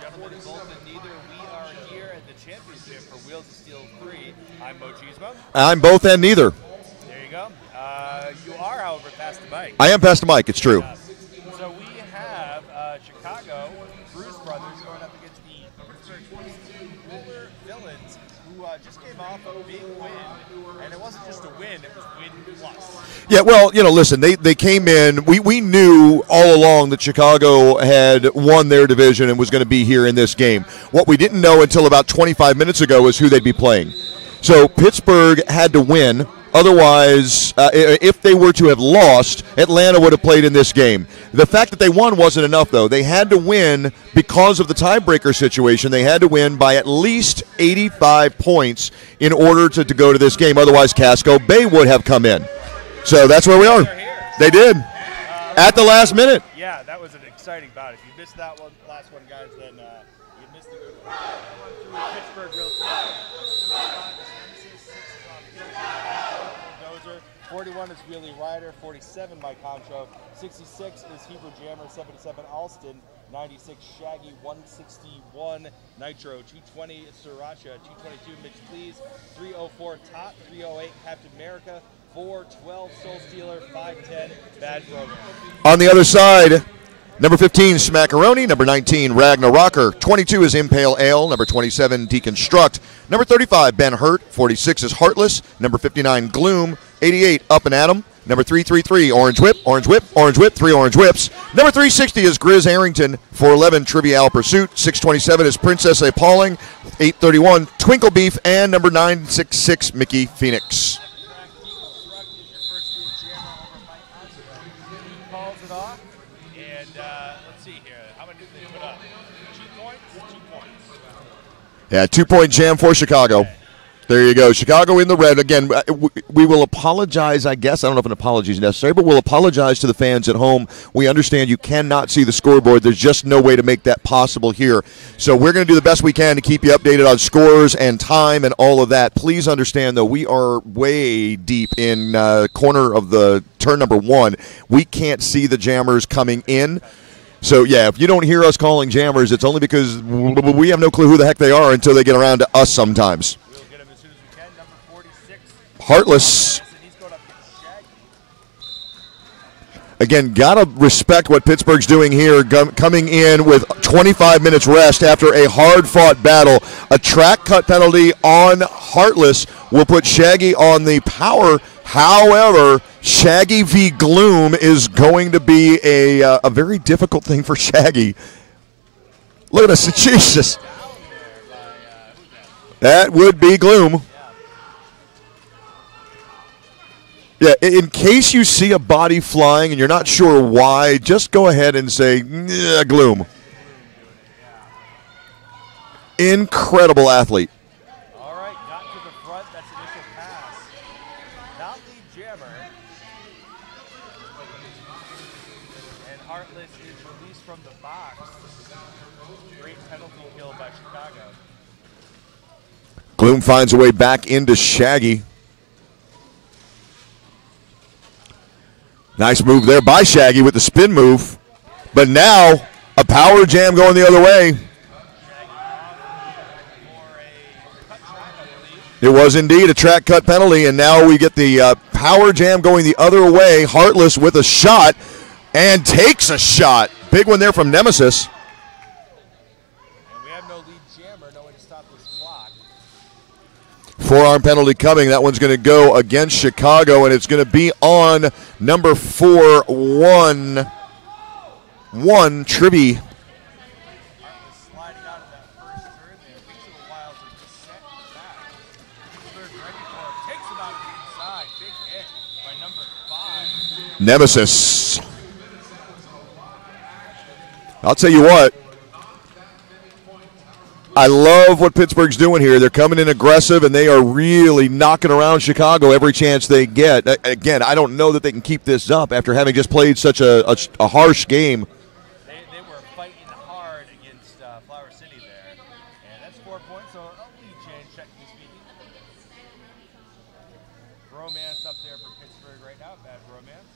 Gentlemen, both and neither, we are here at the championship for Wheels of Steel 3. I'm Mo Cheesemo. I'm both and neither. There you go. You are, however, past the mic. I am past the mic. It's true. So we have Chicago Bruce Brothers going up against the Pittsburgh 22 Roller Villains, who just came off a big win. And it wasn't just a win, it was win plus. Yeah, well, listen, they came in. We knew all along that Chicago had won their division and was going to be here in this game. What we didn't know until about 25 minutes ago was who they'd be playing. So Pittsburgh had to win. Otherwise, if they were to have lost, Atlanta would have played in this game. The fact that they won wasn't enough, though. They had to win because of the tiebreaker situation. They had to win by at least 85 points in order to go to this game. Otherwise, Casco Bay would have come in. So that's where we are. They did. At the last minute. Yeah, that was an exciting bout. If you missed that last one, guys, then you missed the good one. Pittsburgh real quick. 41 is Wheelie Rider, 47 Mike Contro, 66 is Hebrew Jammer, 77 Alston, 96 Shaggy, 161 Nitro, 220 is Sriracha, 222 Mitch Please, 304 Top, 308 Captain America, 412 Soul Stealer, 510 Bad Program. On the other side, number 15 Smackaroni, number 19 Ragnarocker, 22 is Impale Ale, number 27 Deconstruct, number 35 Ben Hurt, 46 is Heartless, number 59 Gloom, 88 Up and Atom, number 333 Orange Whip, Orange Whip, Orange Whip, 3 Orange Whips, number 360 is Grizz Arrington, 411 Trivial Pursuit, 627 is Princess Appalling, 831 Twinkle Beef, and number 966 Mickey Phoenix. Yeah, 2-point jam for Chicago. There you go. Chicago in the red. Again, we will apologize, I guess. I don't know if an apology is necessary, but we'll apologize to the fans at home. We understand you cannot see the scoreboard. There's just no way to make that possible here. So we're going to do the best we can to keep you updated on scores and time and all of that. Please understand, though, we are way deep in corner of the turn number 1. We can't see the jammers coming in. So, yeah, if you don't hear us calling jammers, it's only because we have no clue who the heck they are until they get around to us sometimes. We'll get him as soon as we can. Number 46. Heartless. Again, got to respect what Pittsburgh's doing here, coming in with 25 minutes rest after a hard-fought battle. A track cut penalty on Heartless will put Shaggy on the power. However, Shaggy v. Gloom is going to be a very difficult thing for Shaggy. Look at this. Jesus. That would be Gloom. Yeah, in case you see a body flying and you're not sure why, just go ahead and say, Gloom. Incredible athlete. All right, got to the front. That's initial pass. Not lead jammer. And Heartless is released from the box. Great penalty kill by Chicago. Gloom finds a way back into Shaggy. Nice move there by Shaggy with the spin move. But now, a power jam going the other way. It was indeed a track cut penalty, and now we get the power jam going the other way. Heartless with a shot, and takes a shot. Big one there from Nemesis. And we have no lead jammer, no way to stop this clock. Forearm penalty coming. That one's going to go against Chicago, and it's going to be on number 4-1 Tribby. Nemesis. I'll tell you what. I love what Pittsburgh's doing here. They're coming in aggressive, and they are really knocking around Chicago every chance they get. Again, I don't know that they can keep this up after having just played such a harsh game. They were fighting hard against Flower City there. And that's 4 points, so a lead change, technically speaking. Bromance up there for Pittsburgh right now. Bad bromance.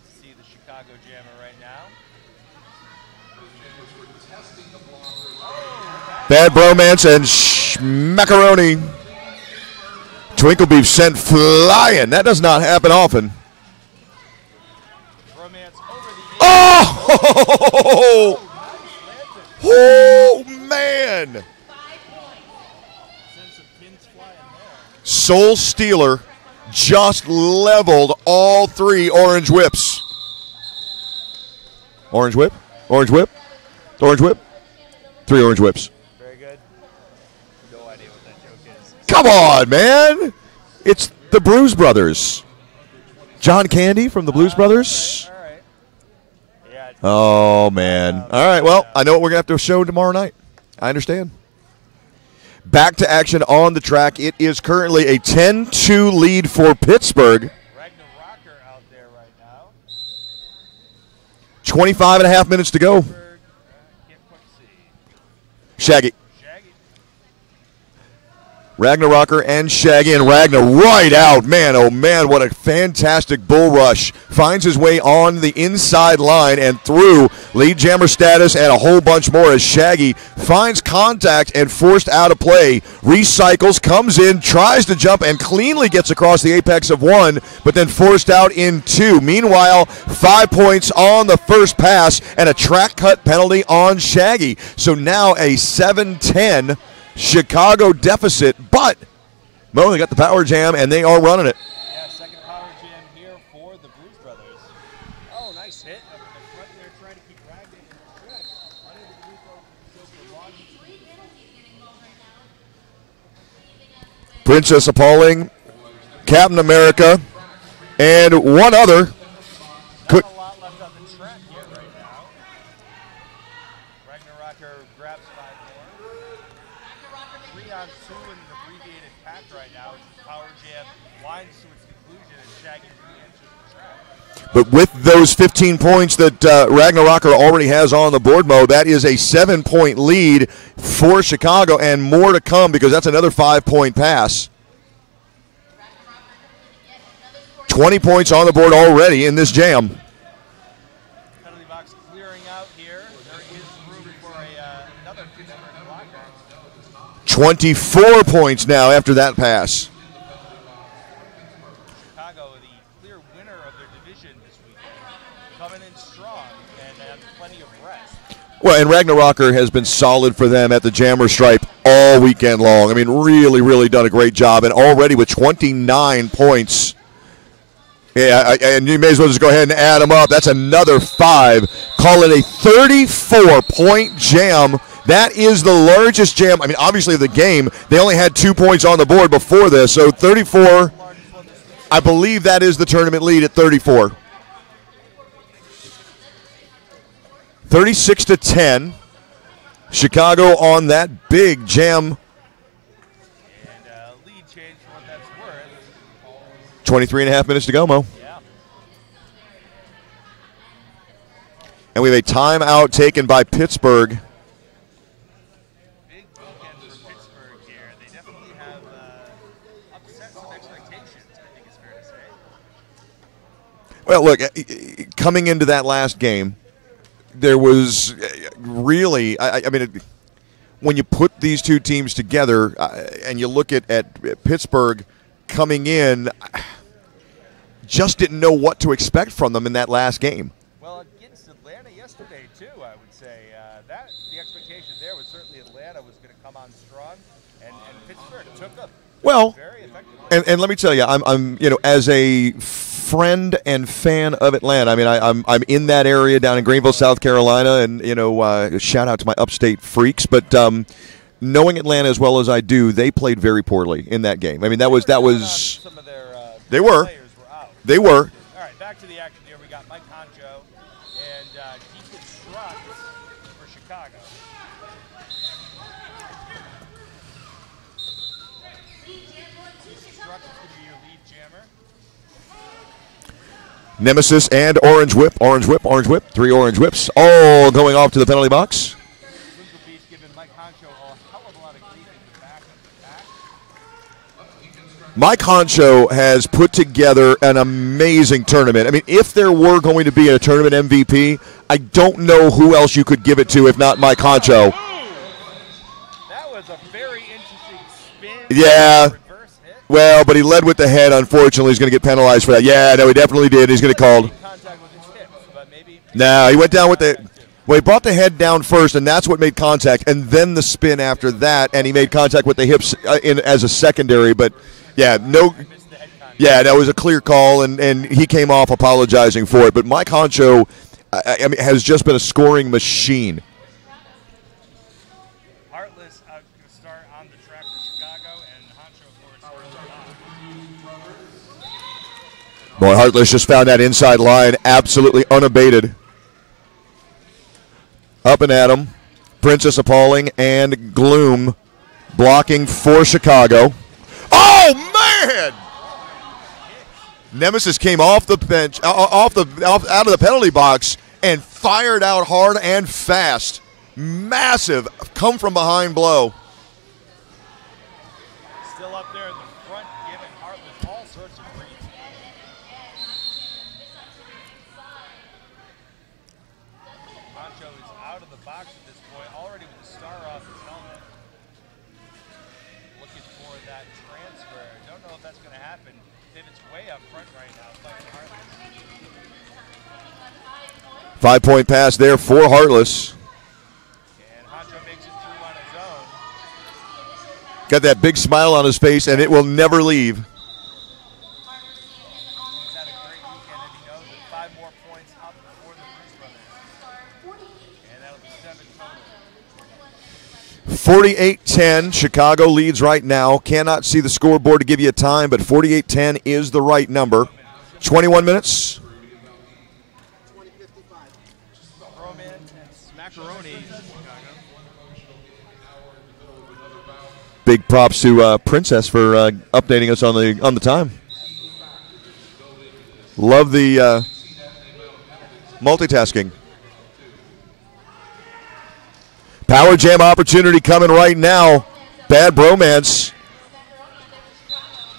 love to see the Chicago Jammer right now. Bad bromance and macaroni. Twinkle beef sent flying. That does not happen often. Bromance over the Oh! Oh, man. Soul Stealer just leveled all three orange whips. Orange whip, orange whip, orange whip. Three orange whips. Very good. No idea what that joke is. Come on, man. It's the Blues Brothers. John Candy from the Blues Brothers. All right. Yeah. Oh, man. All right, well, I know what we're going to have to show tomorrow night. I understand. Back to action on the track. It is currently a 10-2 lead for Pittsburgh. Ragnar Rocker out there right now. 25 and a half minutes to go. Can't quite see. Shaggy. Shaggy. Ragnar Rocker and Shaggy, and Ragnar right out. Man, oh man, what a fantastic bull rush. Finds his way on the inside line and through lead jammer status and a whole bunch more as Shaggy finds contact and forced out of play. Recycles, comes in, tries to jump, and cleanly gets across the apex of one, but then forced out in two. Meanwhile, 5 points on the first pass and a track cut penalty on Shaggy. So now a 7-10 Chicago deficit, but Mo, they got the power jam and they are running it. Yeah, second power jam here for the Blues Brothers. Oh, nice hit up in the front there, trying to keep Ragnar in check. Unable to move over the Princess Appalling, Captain America, and one other. Not a lot left on the track here right now. Ragnar Rocker grabs 5 more. 3 on 2 in an abbreviated pack right now. As the power jam winds to its conclusion and Shaggy re-enters the track. But with those 15 points that Ragnar Rocker already has on the board, Mo, that is a 7-point lead for Chicago and more to come because that's another 5-point pass. 20 points on the board already in this jam. Penalty box clearing out here. There is room for another Pittsburgh blocker. 24 points now after that pass. Chicago, the clear winner of their division this weekend, coming in strong and have plenty of rest. Well, and Ragnar Rocker has been solid for them at the jammer stripe all weekend long. I mean, really, really done a great job. And already with 29 points. Yeah, and you may as well just go ahead and add them up. That's another 5. Call it a 34-point jam. That is the largest jam. I mean, obviously, of the game. They only had 2 points on the board before this. So 34, I believe that is the tournament lead at 34. 36-10. Chicago on that big jam. And lead change for what that's worth. 23 and a half minutes to go, Mo. Yeah. And we have a timeout taken by Pittsburgh. Big weekend for Pittsburgh here. They definitely have upset some expectations, I think it's fair to say. Well, look, coming into that last game, there was really, I mean, when you put these two teams together and you look at Pittsburgh coming in, just didn't know what to expect from them in that last game. Well, against Atlanta yesterday, too, I would say. That the expectation there was certainly Atlanta was going to come on strong, and Pittsburgh took them very effectively. And let me tell you, I'm as a friend and fan of Atlanta. I mean, I'm in that area down in Greenville, South Carolina, and shout out to my upstate freaks. But knowing Atlanta as well as I do, they played very poorly in that game. I mean, that was Some of their they were. players were out. They were. All right, back to the action here. We got Mike Honcho and Deacon Struck for Chicago. Deacon Struck is going to be your lead jammer. Nemesis and Orange Whip, Orange Whip, Orange Whip. 3 orange whips, all going off to the penalty box. Twinkle Beach giving Mike Honcho a hell of a lot of grief in the back of the back. Mike Honcho has put together an amazing tournament. I mean, if there were going to be a tournament MVP, I don't know who else you could give it to if not Mike Honcho. That was a very interesting spin. Yeah. Reverse hit. Well, but he led with the head. Unfortunately, he's going to get penalized for that. Yeah, no, he definitely did. He's going to get called. Contact with his hips, but maybe. No, he went down with the. Well, he brought the head down first, and that's what made contact, and then the spin after that, and he made contact with the hips as a secondary. But yeah, no. Yeah, that was a clear call, and he came off apologizing for it. But Mike Honcho, I mean, has just been a scoring machine. Heartless going to start on the track for Chicago, and Honcho, of course, Boy, Heartless just found that inside line absolutely unabated. Up and at him. Princess Appalling and Gloom blocking for Chicago. Oh, man! Nemesis came off the bench, out of the penalty box, and fired out hard and fast. Massive come from behind blow. Still up there in the front, giving Heartless all sorts of grief. Honcho is out of the box at this point, already with the star off his helmet. Looking for that transfer. Don't know if that's going to happen. Pivots way up front right now, fighting Heartless. 5-point pass there for Heartless. And Honcho makes it through on his own. Got that big smile on his face, and it will never leave. He's had a great weekend, and he knows that 5 more points up for the Bruce Brothers. And that'll be 7 total. 48-10, Chicago leads right now. Cannot see the scoreboard to give you a time, but 48-10 is the right number. 21 minutes. Big props to Princess for updating us on the time. Love the multitasking. Power jam opportunity coming right now. Bad Bromance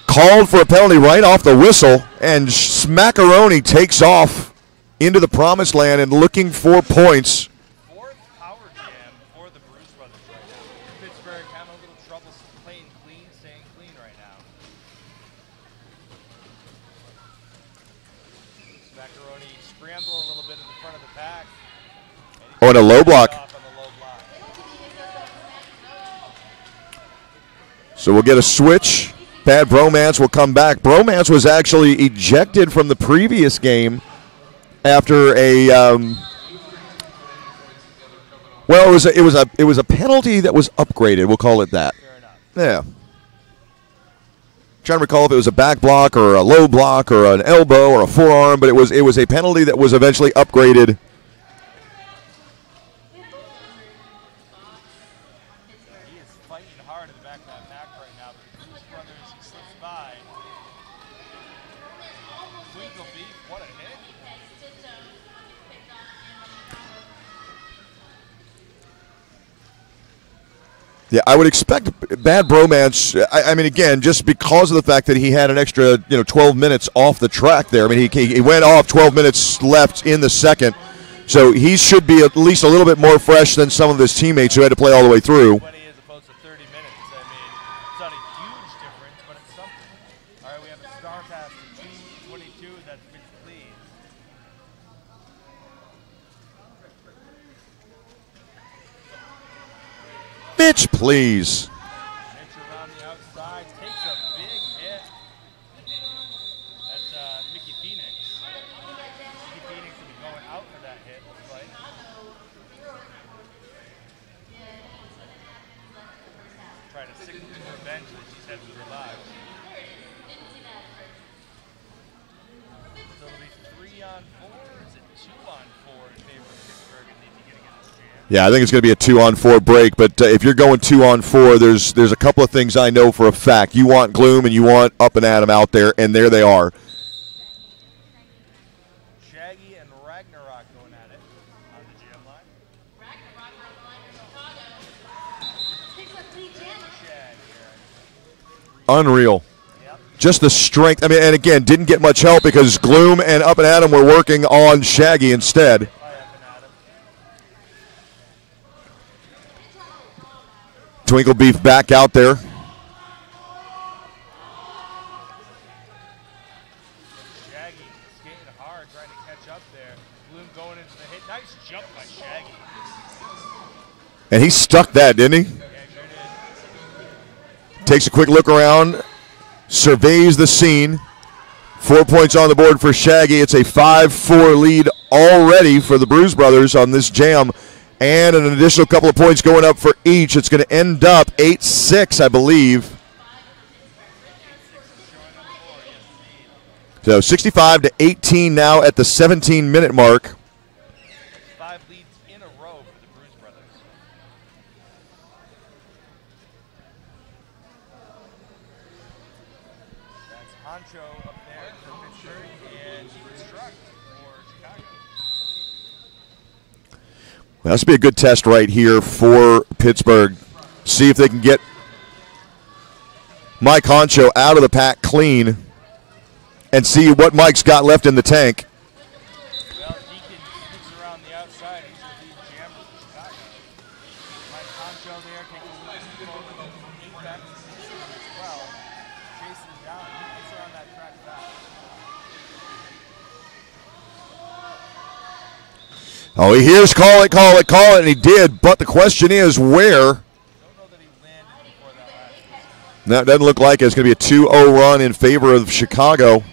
called for a penalty right off the whistle, and Smackaroni takes off into the promised land and looking for points. Fourth power jam for the Bruce Brothers right now. Pittsburgh having a little trouble playing clean, staying clean right now. Smackaroni scramble a little bit in the front of the pack. Oh, and a low block. So we'll get a switch. Bad Bromance will come back. Bromance was actually ejected from the previous game after a well, it was a penalty that was upgraded. We'll call it that. Yeah. Trying to recall if it was a back block or a low block or an elbow or a forearm, but it was a penalty that was eventually upgraded. Yeah, I would expect Bad Bromance. I mean, again, just because of the fact that he had an extra, 12 minutes off the track there. I mean, he went off 12 minutes left in the second, so he should be at least a little bit more fresh than some of his teammates who had to play all the way through. 20 as opposed to 30 minutes. I mean, it's not a huge difference, but it's something. All right, we have a star pass to 2:22. That's Mitch Please. Mitch, please. Mitch around the outside, takes a big hit. That's Mickey Phoenix. Mickey Phoenix will be going out for that hit, looks like. Trying to signal to her bench that she's headed to relax. So it'll be 3-on-4, or is it 2-on-4 in favor of Pittsburgh and Navy getting in this jam? Yeah, I think it's going to be a 2-on-4 break, but if you're going 2-on-4, there's a couple of things I know for a fact. You want Gloom and you want Up and Adam out there, and there they are. Shaggy and Ragnarok going at it on the jam line. Unreal. Yep. just the strength. I mean, and again, didn't get much help because Gloom and Up and Adam were working on Shaggy instead. Twinkle Beef back out there. Shaggy skating hard, trying to catch up there. Gloom going into the hit. Nice jump by Shaggy. And he stuck that, didn't he? Yeah, sure did. Takes a quick look around, surveys the scene. 4 points on the board for Shaggy. It's a 5-4 lead already for the Bruise Brothers on this jam. And an additional couple of points going up for each. It's going to end up 8-6, I believe. So 65-18 now at the 17-minute mark. 5 leads in a row for the Bruise Brothers. That's Honcho up there for Pittsburgh and Struck for Chicago. Well, this will be a good test right here for Pittsburgh. See if they can get Mike Honcho out of the pack clean and see what Mike's got left in the tank. Well, Deacon sneaks around the outside. He's the lead jammer for Chicago. Mike Honcho there taking a little forward with the 8 back to 6 as well. Chasing down. He gets around that track back. Oh, he hears call it, call it, call it, and he did. But the question is where? Don't know that he landed before that last piece. That doesn't look like it. It's going to be a 2-0 run in favor of Chicago.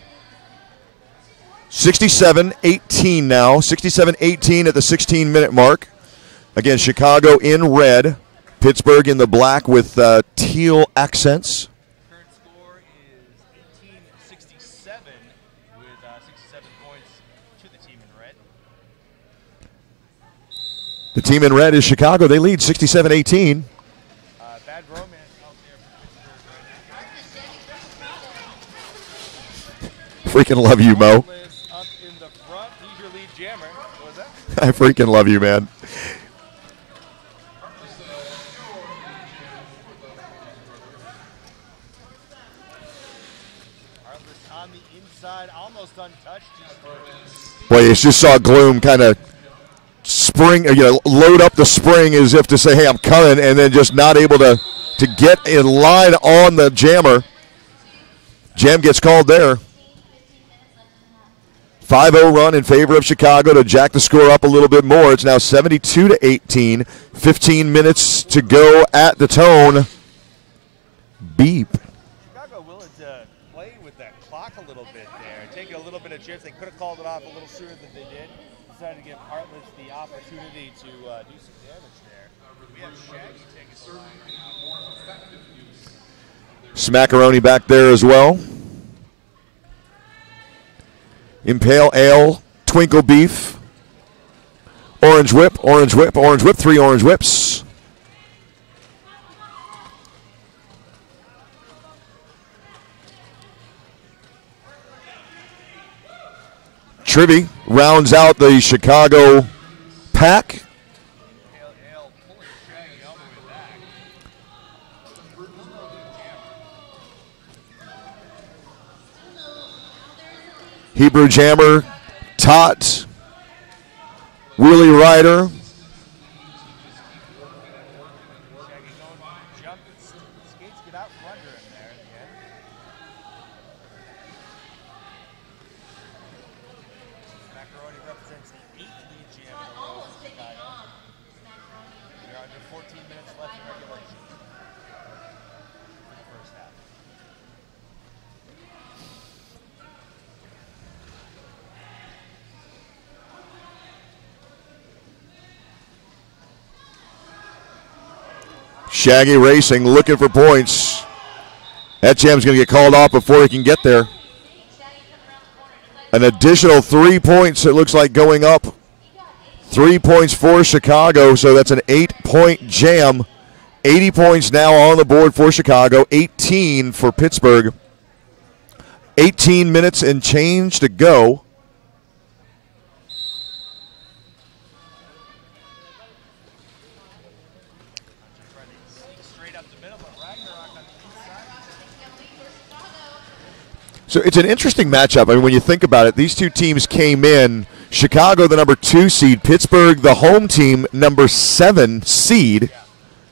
67-18 now. 67-18 at the 16-minute mark. Again, Chicago in red. Pittsburgh in the black with teal accents. Current score is 18-67 with 67 points to the team in red. The team in red is Chicago. They lead 67-18. Bad romance out there for Pittsburgh right now. Freaking love you, Mo. Up in the front. He's your lead jammer. What was that? I freaking love you, man. Artless on the inside, almost untouched. Boy, you just saw Gloom kind of spring, load up the spring as if to say, hey, I'm coming, and then just not able to get in line on the jammer. Jam gets called there. 5-0 run in favor of Chicago to jack the score up a little bit more. It's now 72-18. 15 minutes to go at the tone. Beep. Chicago willing to play with that clock a little bit there, take a little bit of chance. They could have called it off a little sooner than they did. Decided to give Artless the opportunity to do some damage there. We have Shaggy taking the line. Smackaroni back there as well. Impale Ale, Twinkle Beef, Orange Whip, Orange Whip, Orange Whip, 3 Orange Whips. Trivy rounds out the Chicago pack. Ale pulling Shaggy all the way back. Hebrew Jammer, Tot, Wheelie Rider. Shaggy going jump, skates get out from under him there at the end. Macaroni represents the 8th lead jam in a row for Chicago. We are under 14 minutes left in regulation for the first half. Shaggy racing, looking for points. That jam's going to get called off before he can get there. An additional 3 points, it looks like, going up. 3 points for Chicago, so that's an 8-point jam. 80 points now on the board for Chicago, 18 for Pittsburgh. 18 minutes and change to go. So it's an interesting matchup. I mean, when you think about it, these two teams came in. Chicago, the number 2 seed. Pittsburgh, the home team, number 7 seed. Yeah.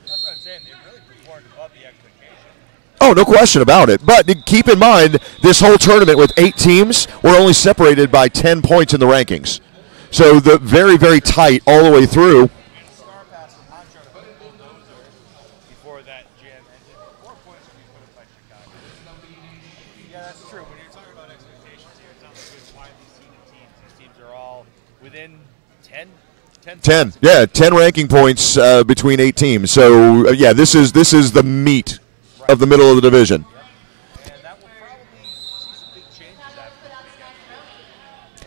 That's what I'm saying. They really performed above the expectation. Oh, no question about it. But keep in mind, this whole tournament with 8 teams, we're only separated by 10 points in the rankings. So the very, very tight all the way through. Star pass from Honcho to put bulldozer before that jam ended. 4 points will be put up by Chicago. Yeah, that's true. When you're talking about expectations here, it's not like it's widely seeded teams. These teams are all within 10 10, yeah, 10 ranking points between 8 teams. So yeah, this is the meat of the middle of the division. Yep. And that will probably see some big changes after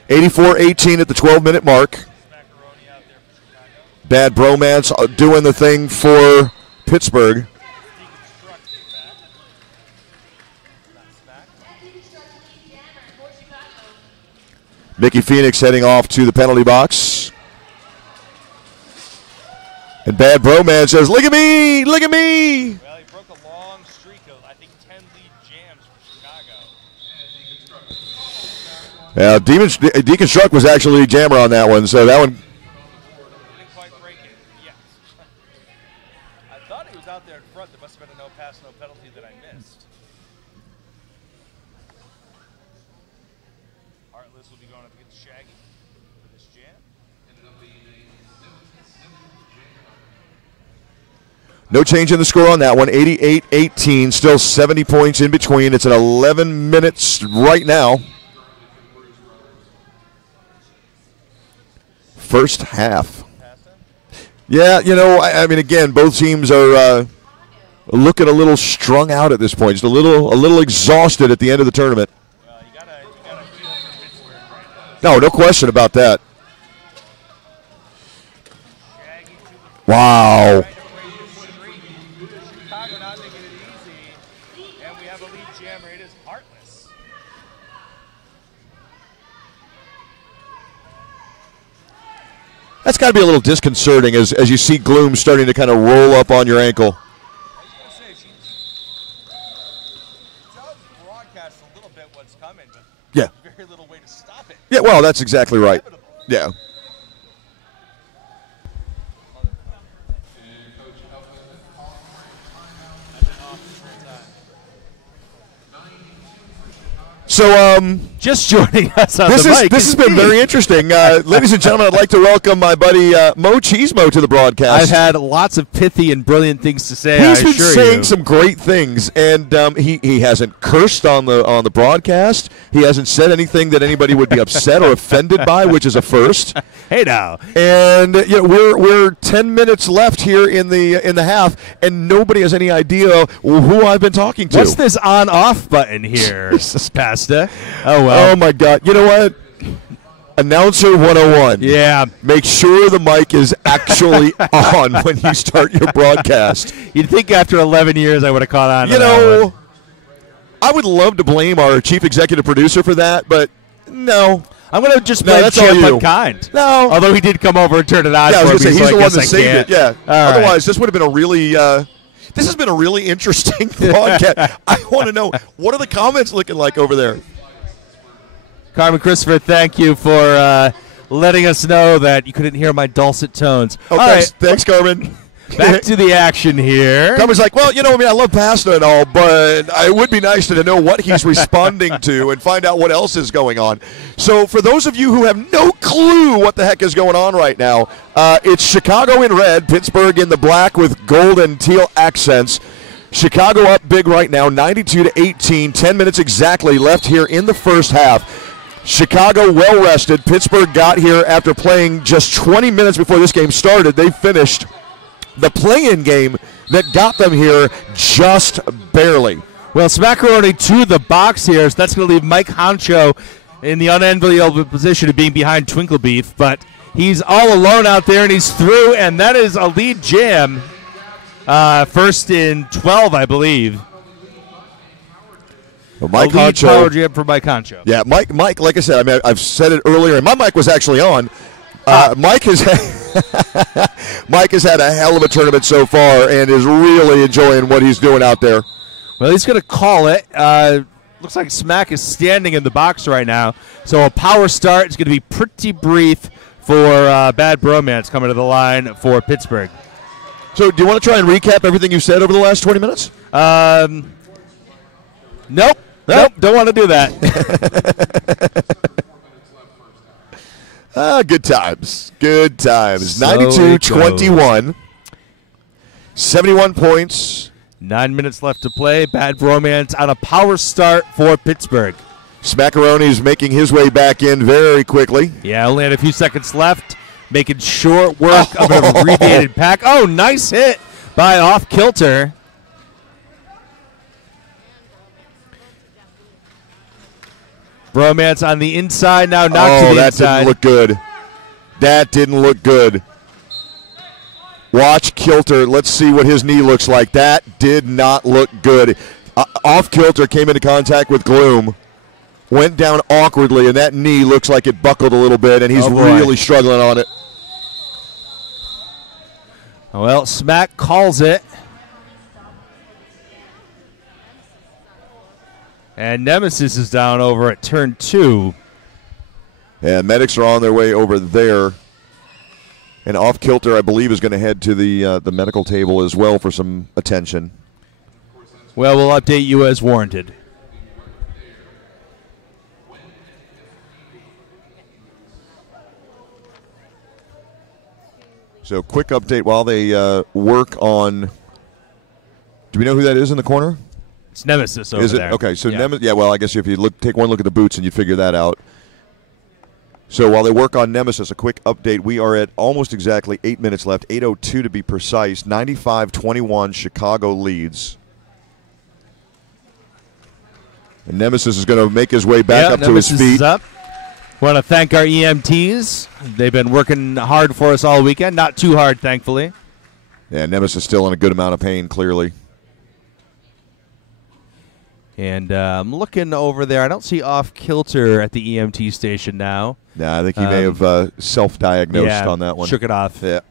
the weekend. 84-18 at the 12-minute mark. Macaroni out there for Chicago. Bad Bromance doing the thing for Pittsburgh. Mickey Phoenix heading off to the penalty box. And Bad Bromance says, look at me, look at me. Well, he broke a long streak of, I think, 10 lead jams for Chicago. Yeah, Deconstruct was actually jammer on that one, so that one. Didn't quite break it, yes. I thought he was out there in front. There must have been a no pass, no penalty that I missed. Heartless will be going up against Shaggy for this jam. No change in the score on that one. 88-18, still 70 points in between. It's at 11 minutes right now. First half. Yeah, you know, I mean, again, both teams are looking a little strung out at this point. Just a little exhausted at the end of the tournament. You gotta feel for Pittsburgh right now. No question about that. Shaggy to the Wow. Chicago not making it easy. And we have a lead jammer. It is Heartless. That's got to be a little disconcerting as you see gloom starting to kind of roll up on your ankle. I was going to say, she tells broadcast a little bit what's coming, but Yeah. there's very little way to stop it. Yeah, well, that's exactly right. Yeah. So, Just joining us on this the mic. has been very interesting. Ladies and gentlemen, I'd like to welcome my buddy Mo Cheesemo to the broadcast. I've had lots of pithy and brilliant things to say. He's I been assure saying you. some great things, and he hasn't cursed on the broadcast. He hasn't said anything that anybody would be upset or offended by, which is a first. Hey now, And you know, we're 10 minutes left here in the half, and nobody has any idea who I've been talking to. what's this on-off button here, Pasta? Oh well. Oh my God! You know what? Announcer 101. Yeah. Make sure the mic is actually on when you start your broadcast. You'd think after 11 years I would have caught on to You that one. know, I would love to blame our chief executive producer for that, but no. I'm going to just No, blame that's all Champ you. Unkind. No. Although he did come over and turn it on Yeah, I for was me. going to say, he's so the I one guess that I saved can't. it. Yeah. All right. Otherwise, this would have been a really this has been a really interesting broadcast. I want to know, what are the comments looking like over there? Carmen Christopher, thank you for letting us know that you couldn't hear my dulcet tones. Oh, All thanks, right, thanks, Carmen. back to the action here. Carmen's like, well, you know, I mean, I love Pasta and all, but it would be nice to know what he's responding to and find out what else is going on. So for those of you who have no clue what the heck is going on right now, it's Chicago in red, Pittsburgh in the black with gold and teal accents. Chicago up big right now, 92-18, 10 minutes exactly left here in the first half. Chicago well rested. Pittsburgh got here after playing just 20 minutes before this game started. They finished the play-in game that got them here just barely. Well, Smackaroni to the box here, so that's going to leave Mike Honcho in the unenviable position of being behind Twinklebeef, but he's all alone out there, and he's through, and that is a lead jam. First in 12, I believe. Well, Mike a lead Honcho, power jam for Mike Honcho. yeah, Mike. Like I said, I mean, I've said it earlier, and my mic was actually on. Mike has Mike has had a hell of a tournament so far, and is really enjoying what he's doing out there. Well, he's going to call it. Looks like Smack is standing in the box right now. So a power start is going to be pretty brief for Bad Bromance coming to the line for Pittsburgh. So do you want to try and recap everything you said over the last 20 minutes? Nope. Don't want to do that. Good times. Good times. So 92-21. 71 points. 9 minutes left to play. Bad Bromance on a power start for Pittsburgh. Smackaroni's making his way back in very quickly. Yeah, only had a few seconds left. Making short work of an abbreviated pack. Oh, nice hit by Off Kilter. Bromance on the inside now, knocked to the inside. That didn't look good. That didn't look good. Watch Kilter. Let's see what his knee looks like. That did not look good. Off Kilter came into contact with Gloom, went down awkwardly, and that knee looks like it buckled a little bit, and he's really struggling on it. Well, Smack calls it. And Nemesis is down over at turn 2. And medics are on their way over there. And Off Kilter, I believe, is going to head to the medical table as well for some attention. Well, we'll update you as warranted. So, quick update while they work on. Do we know who that is in the corner? It's Nemesis over there. Okay, so Nemesis. Yeah, well, I guess if you take one look at the boots and you figure that out. So while they work on Nemesis, a quick update. We are at almost exactly 8 minutes left, 8:02 to be precise. 95-21, Chicago leads. And Nemesis is going to make his way back up Nemesis to his feet. Is up. Want to thank our EMTs. They've been working hard for us all weekend. Not too hard, thankfully. Yeah, Nemesis still in a good amount of pain, clearly. And I'm looking over there. I don't see Off Kilter at the EMT station now. Nah, I think he may have self-diagnosed on that one. Shook it off. Yeah.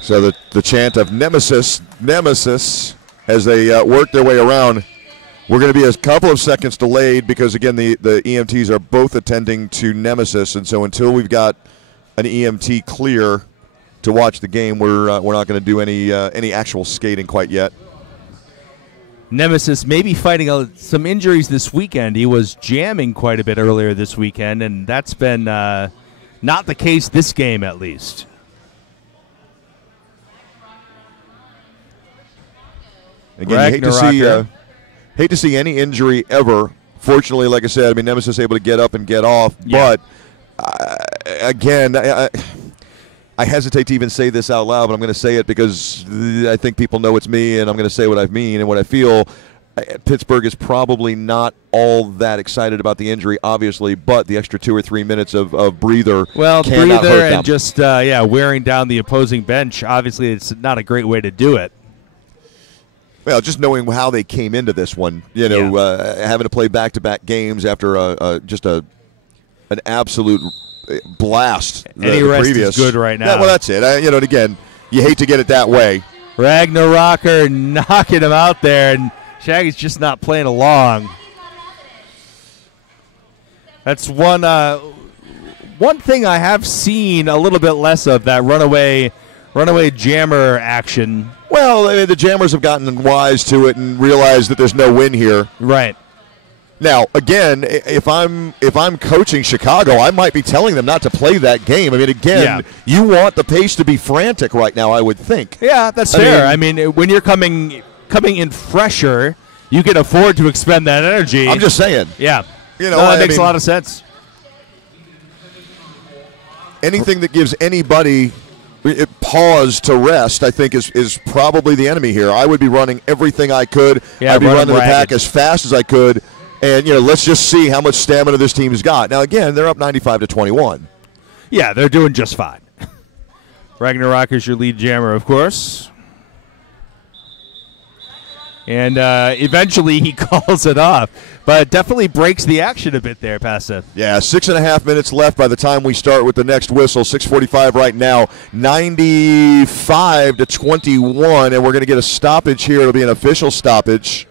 So the chant of Nemesis, Nemesis, as they work their way around. We're going to be a couple of seconds delayed because, again, the EMTs are both attending to Nemesis. And so until we've got an EMT clear to watch the game, we're not going to do any actual skating quite yet. Nemesis may be fighting some injuries this weekend. He was jamming quite a bit earlier this weekend, and that's been not the case this game, at least. Again, hate to see any injury ever. Fortunately, like I said, I mean, Nemesis able to get up and get off, but again, I hesitate to even say this out loud, but I'm going to say it because I think people know it's me, and I'm going to say what I mean and what I feel. Pittsburgh is probably not all that excited about the injury, obviously, but the extra 2 or 3 minutes of breather cannot hurt them. And just wearing down the opposing bench. Obviously, it's not a great way to do it. Well, just knowing how they came into this one, having to play back-to-back games after just an absolute blast. Any rest is good right now. Yeah, well, that's it. And again, you hate to get it that way. Ragnarocker knocking him out there, and Shaggy's just not playing along. That's one thing I have seen a little bit less of, that runaway jammer action. Well, I mean, the jammers have gotten wise to it and realized that there's no win here. Right. Now, again, if I'm coaching Chicago, I might be telling them not to play that game. I mean, again, you want the pace to be frantic right now, I would think. Yeah, that's fair. I mean, when you're coming in fresher, you can afford to expend that energy. I'm just saying. Yeah. That makes a lot of sense. Anything that gives anybody pause to rest, I think, is probably the enemy here. I would be running everything I could. I'd be running the pack as fast as I could. And, let's just see how much stamina this team's got. Now, again, they're up 95-21. Yeah, they're doing just fine. Ragnarok is your lead jammer, of course. And eventually he calls it off. But definitely breaks the action a bit there, Pasta. Yeah, 6.5 minutes left by the time we start with the next whistle. 6:45 right now, 95-21, and we're going to get a stoppage here. It'll be an official stoppage.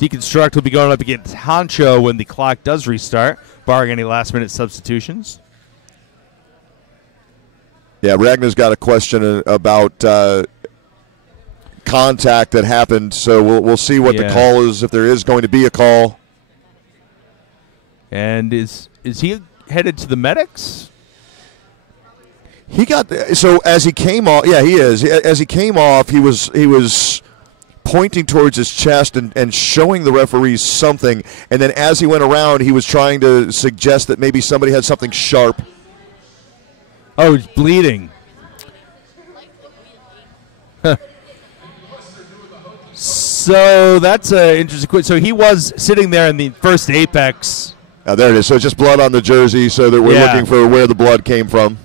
Deconstruct will be going up against Honcho when the clock does restart, barring any last-minute substitutions. Yeah, Ragnar's got a question about contact that happened, so we'll see what the call is, if there is going to be a call. And is he headed to the medics? He got so as he came off. Yeah, he is. As he came off, he was pointing towards his chest and showing the referees something. And then as he went around, he was trying to suggest that maybe somebody had something sharp. Oh, he's bleeding. So that's an interesting question. So he was sitting there in the first apex. There it is. So it's just blood on the jersey, so that we're looking for where the blood came from.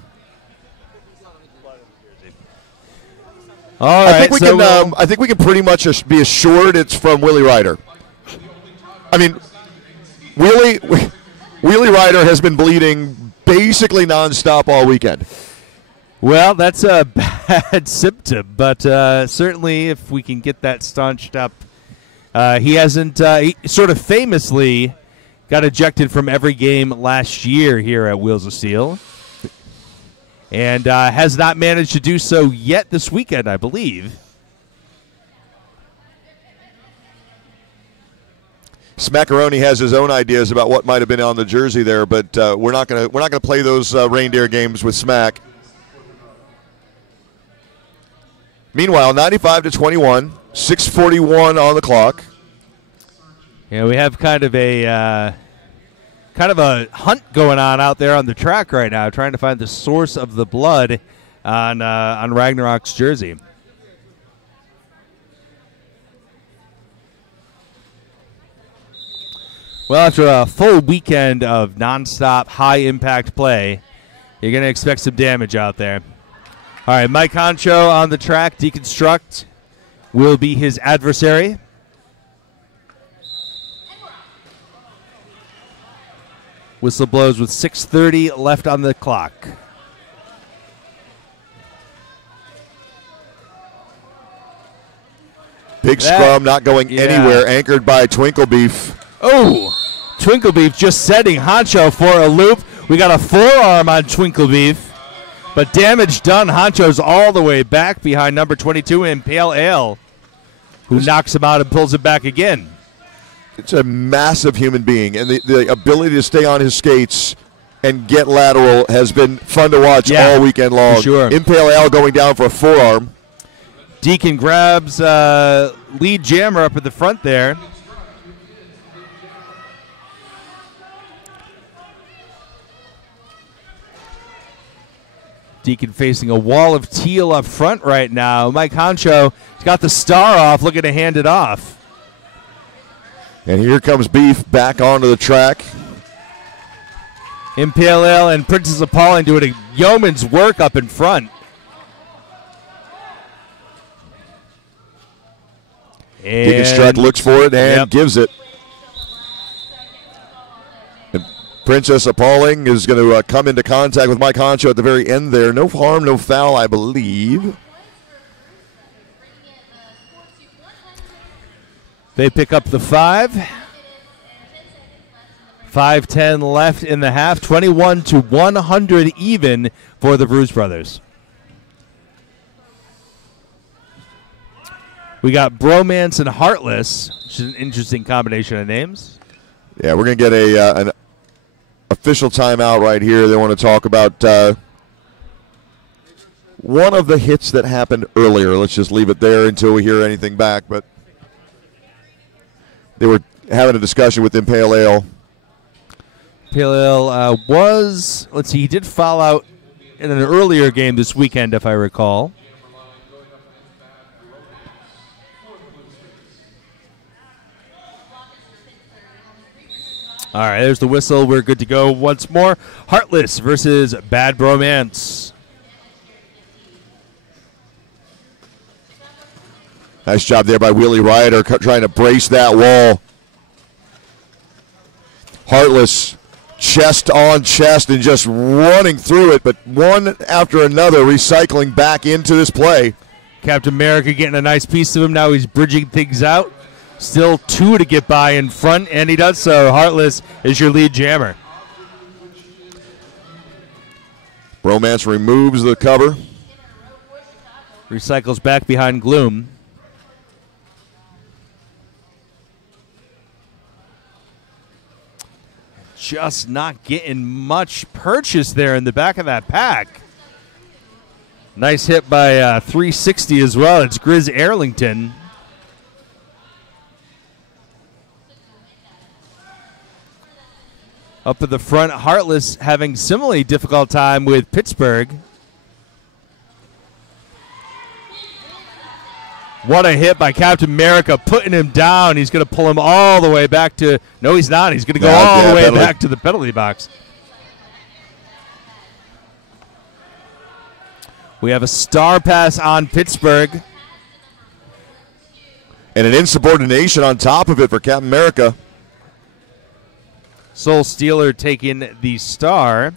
All right. I think we can pretty much be assured it's from Willie Ryder. I mean, Willie Ryder has been bleeding basically nonstop all weekend. Well, that's a bad symptom, but certainly if we can get that staunched up. He hasn't, he sort of famously got ejected from every game last year here at Wheels of Steel, and has not managed to do so yet this weekend, I believe. Smackaroni has his own ideas about what might have been on the jersey there, but we're not gonna play those reindeer games with Smack. Meanwhile, 95-21, 6:41 on the clock. Yeah, we have kind of a hunt going on out there on the track right now, trying to find the source of the blood on Ragnarok's jersey. Well, after a full weekend of nonstop high-impact play, you're going to expect some damage out there. All right, Mike Honcho on the track. Deconstruct will be his adversary. Whistle blows with 6:30 left on the clock. Big scrum not going anywhere, anchored by Twinklebeef. Oh, Twinklebeef just setting Honcho for a loop. We got a forearm on Twinklebeef. But damage done. Honcho's all the way back behind number 22 in Pale Ale, who knocks him out and pulls him back again. It's a massive human being, and the ability to stay on his skates and get lateral has been fun to watch all weekend long. For sure. Impale Ale going down for a forearm. Deacon grabs lead jammer up at the front there. Deacon facing a wall of teal up front right now. Mike Honcho has got the star off, looking to hand it off. And here comes Beef back onto the track. Impale Ale and Princess Appalling doing a yeoman's work up in front. Deconstruct looks for it and gives it. And Princess Appalling is going to come into contact with Mike Honcho at the very end there. No harm, no foul, I believe. They pick up the 5. 5:10 left in the half. 21-100 even for the Bruise Brothers. We got Bromance and Heartless, which is an interesting combination of names. Yeah, we're going to get an official timeout right here. They want to talk about one of the hits that happened earlier. Let's just leave it there until we hear anything back. But they were having a discussion with Impale Ale. Impale Ale was, let's see, he did foul out in an earlier game this weekend, if I recall. All right, there's the whistle. We're good to go once more. Heartless versus Bad Bromance. Nice job there by Willie Ryder trying to brace that wall. Heartless, chest on chest and just running through it, but one after another recycling back into this play. Captain America getting a nice piece of him. Now he's bridging things out. Still 2 to get by in front, and he does so. Heartless is your lead jammer. Bromance removes the cover. Recycles back behind Gloom. Just not getting much purchase there in the back of that pack. Nice hit by 360 as well. It's Grizz Arlington. Up at the front, Heartless having similarly difficult time with Pittsburgh. What a hit by Captain America, putting him down. He's going to pull him all the way back to... No, he's not. He's going to go all the way back to the penalty box. We have a star pass on Pittsburgh. And an insubordination on top of it for Captain America. Soul Stealer taking the star.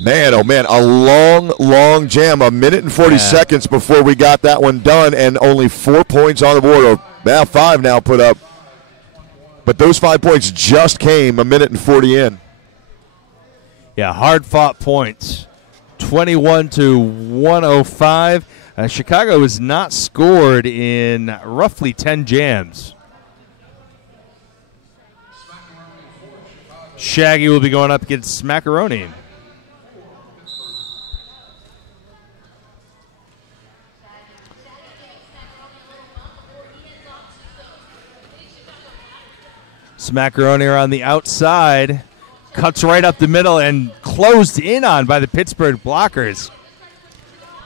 Man, oh man, a long, long jam. 1 minute and 40 seconds before we got that one done, and only 4 points on the board, or now 5 now put up. But those 5 points just came 1 minute and 40 in. Yeah, hard-fought points. 21 to 105. Chicago has not scored in roughly 10 jams. Shaggy will be going up against Smackaroni. Smackaroni are on the outside. Cuts right up the middle and closed in on by the Pittsburgh blockers.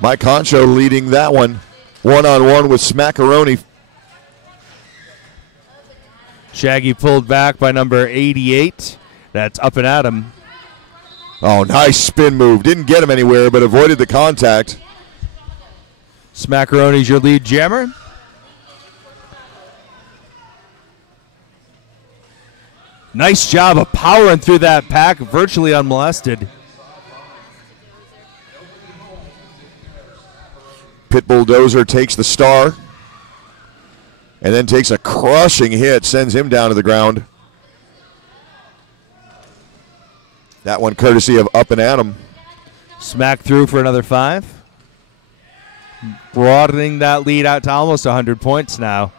Mike Concho leading that one. One-on-one with Smackaroni. Shaggy pulled back by number 88. That's up and at him. Oh, nice spin move. Didn't get him anywhere, but avoided the contact. Smackaroni's your lead jammer. Nice job of powering through that pack, virtually unmolested. Pit Bulldozer takes the star and then takes a crushing hit, sends him down to the ground. That one courtesy of Up and Adam. Smack through for another 5. Broadening that lead out to almost 100 points now.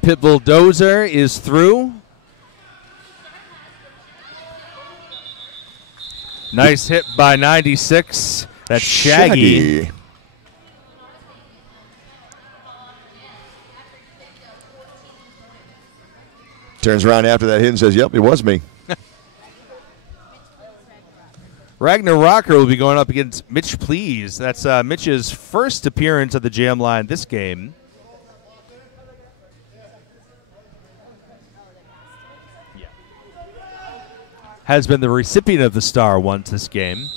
Pit Bulldozer is through. Nice hit by 96. That's Shaggy. Turns around after that hit and says, yep, it was me. Ragnar Rocker will be going up against Mitch Please. That's Mitch's first appearance at the jam line this game. Has been the recipient of the star once this game.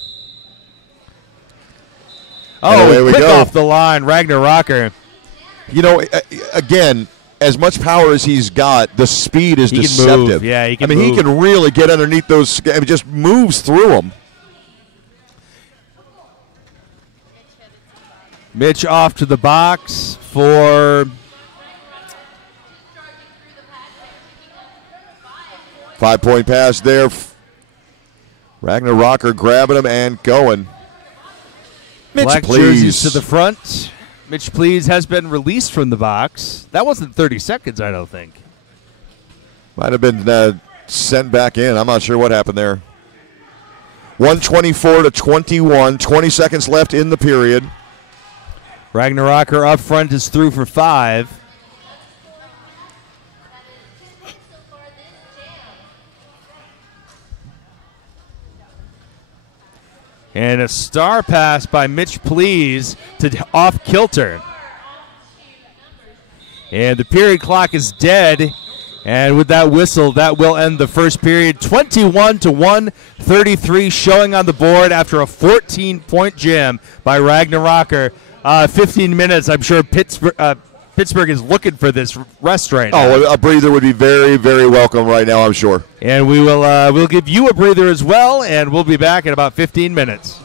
Oh, quick off the line, Ragnar Rocker. You know, again, as much power as he's got, the speed is deceptive. Yeah, he can move. He can really get underneath those. It just moves through them. Mitch off to the box for 5-point pass there. Ragnar Rocker grabbing him and going. Mitch, Black please. jerseys to the front. Mitch Please has been released from the box. That wasn't 30 seconds, I don't think. Might have been sent back in. I'm not sure what happened there. 124 to 21. 20 seconds left in the period. Ragnar Rocker up front is through for 5. And a star pass by Mitch Please to off kilter. And the period clock is dead. And with that whistle, that will end the first period. 21 to 133 showing on the board after a 14-point jam by Ragnar Rocker. 15 minutes. I'm sure Pittsburgh is looking for this rest right now. Oh, a breather would be very, very welcome right now, I'm sure. And we'll give you a breather as well, and we'll be back in about 15 minutes.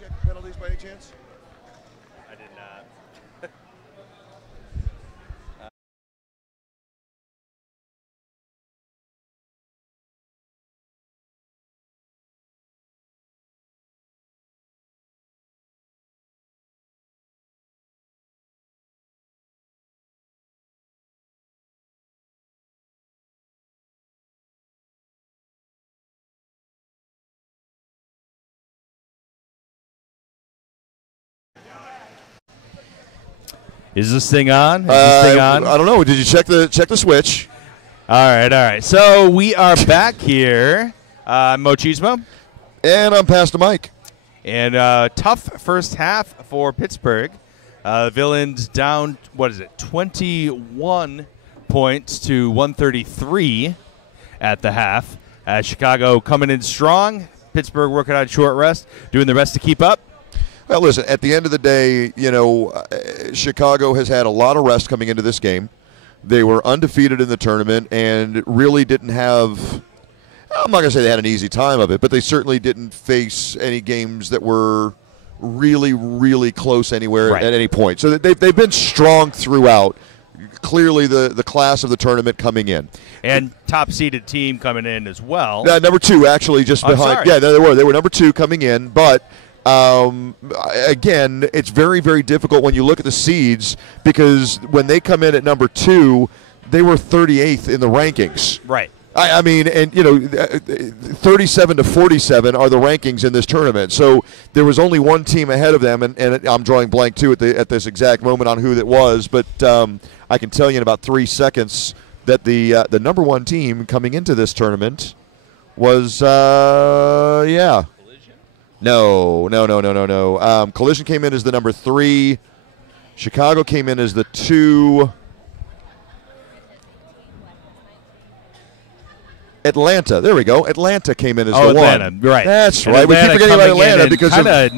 check the penalties by any chance? I did not. Is this thing on? Is this thing on? I don't know. Did you check the switch? All right. So we are back here. Mochismo. And I'm Pastor Mike. And tough first half for Pittsburgh. Villains down, 21 points to 133 at the half. Chicago coming in strong. Pittsburgh working on short rest, doing their best to keep up. Well, listen, at the end of the day, Chicago has had a lot of rest coming into this game. They were undefeated in the tournament and really didn't have, I'm not going to say they had an easy time of it, but they certainly didn't face any games that were really, really close anywhere at any point. So they've been strong throughout. Clearly the class of the tournament coming in. And top-seeded team coming in as well. Number 2, actually, just behind. Yeah, they were number 2 coming in, but again, it's very, very difficult when you look at the seeds because when they come in at number 2, they were 38th in the rankings. Right. I mean, and 37 to 47 are the rankings in this tournament. So there was only one team ahead of them, and I'm drawing blank too at this exact moment on who that was. But I can tell you in about 3 seconds that the number 1 team coming into this tournament was No. Collision came in as the number 3. Chicago came in as the 2. Atlanta. There we go. Atlanta came in as the 1. Atlanta. Right. That's right. We keep forgetting about Atlanta because kind of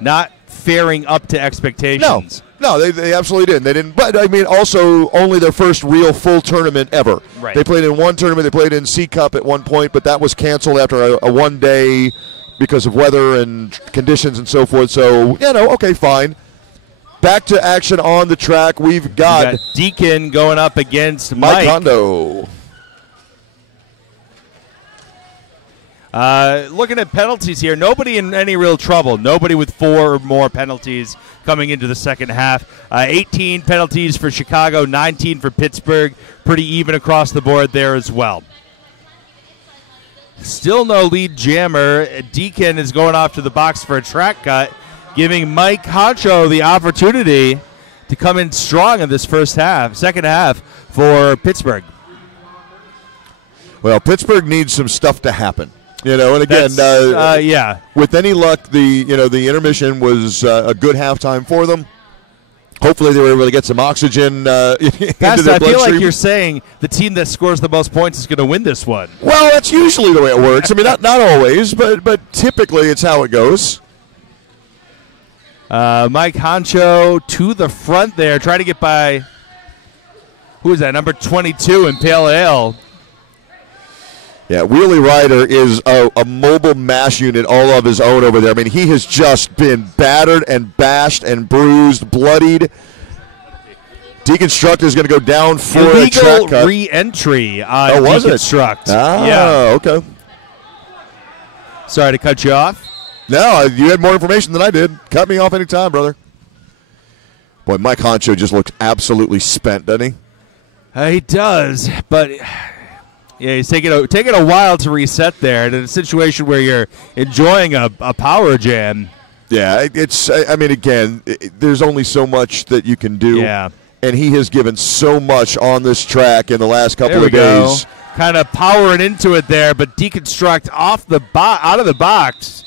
not faring up to expectations. No, they absolutely didn't. They didn't. But I mean, also only their first real full tournament ever. Right. They played in one tournament. They played in C Cup at one point, but that was canceled after a 1 day because of weather and conditions and so forth. So okay, fine. Back to action on the track. We've got Deacon going up against Mike Kondo. Looking at penalties here, nobody in any real trouble. Nobody with 4 or more penalties coming into the second half. 18 penalties for Chicago, 19 for Pittsburgh. Pretty even across the board there as well. Still no lead jammer. Deacon is going off to the box for a track cut, giving Mike Concho the opportunity to come in strong in this second half for Pittsburgh. Well, Pittsburgh needs some stuff to happen. And again, with any luck, the intermission was a good halftime for them. Hopefully, they were able to get some oxygen into their bloodstream. I feel like you're saying the team that scores the most points is going to win this one. Well, that's usually the way it works. I mean, not always, but typically it's how it goes. Mike Honcho to the front there, trying to get by. Who is that? Number 22 in Pale Ale. Yeah, Wheelie Rider is a mobile mass unit all of his own over there. I mean, he has just been battered and bashed and bruised, bloodied. Deconstruct is going to go down for a track cut. Illegal re-entry on Deconstruct. Okay. Sorry to cut you off. No, you had more information than I did. Cut me off anytime, brother. Boy, Mike Honcho just looks absolutely spent, doesn't he? He does, but... Yeah, he's taking a while to reset there. In a situation where you're enjoying a power jam. Yeah, there's only so much that you can do. Yeah. And he has given so much on this track in the last couple of days. Kind of powering into it there, but Deconstruct out of the box.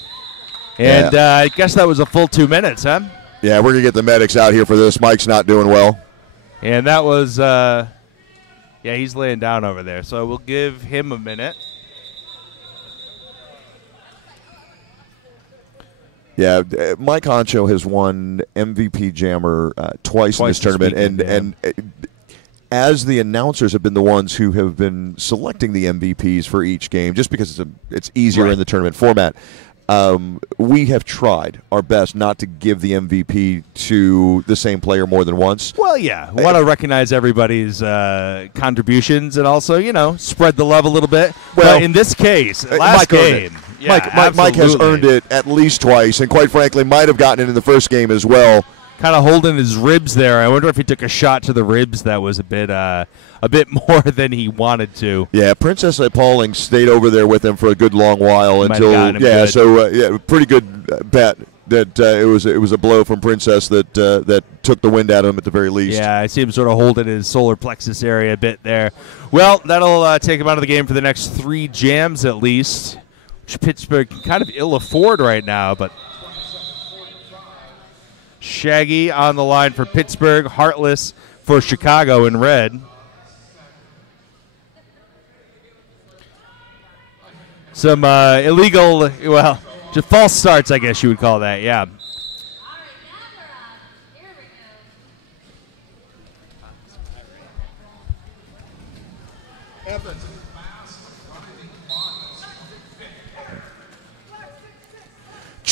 And I guess that was a full 2 minutes, huh? Yeah, we're going to get the medics out here for this. Mike's not doing well. And that was... Yeah, he's laying down over there, so we'll give him a minute. Yeah, Mike Honcho has won MVP Jammer twice in this tournament, and as the announcers have been the ones who have been selecting the MVPs for each game, just because it's easier in the tournament format. we have tried our best not to give the MVP to the same player more than once. Well, yeah. We want to recognize everybody's contributions and also, spread the love a little bit. Well, but in this case, last game. Yeah, Mike has earned it at least twice, and quite frankly, might have gotten it in the first game as well. Kind of holding his ribs there. I wonder if he took a shot to the ribs that was a bit more than he wanted to. Yeah, Princess Pauling stayed over there with him for a good long while until pretty good bet that it was a blow from Princess that took the wind out of him at the very least. Yeah, I see him sort of holding his solar plexus area a bit there. Well, that'll take him out of the game for the next 3 jams at least, which Pittsburgh can kind of ill afford right now, but Shaggy on the line for Pittsburgh, Heartless for Chicago in red. Some illegal, just false starts, I guess you would call that, yeah.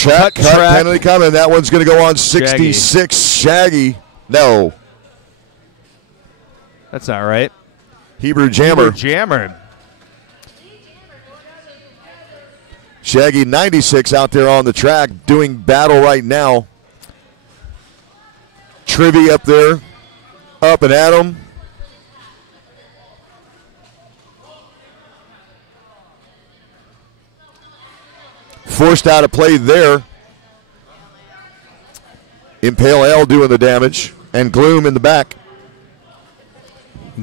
Cut penalty coming. That one's going to go on 66. Shaggy. No. That's not right. Hebrew Jammer. Shaggy 96 out there on the track doing battle right now. Trivy up there. Up and at him. Forced out of play there. Impale L doing the damage. And Gloom in the back.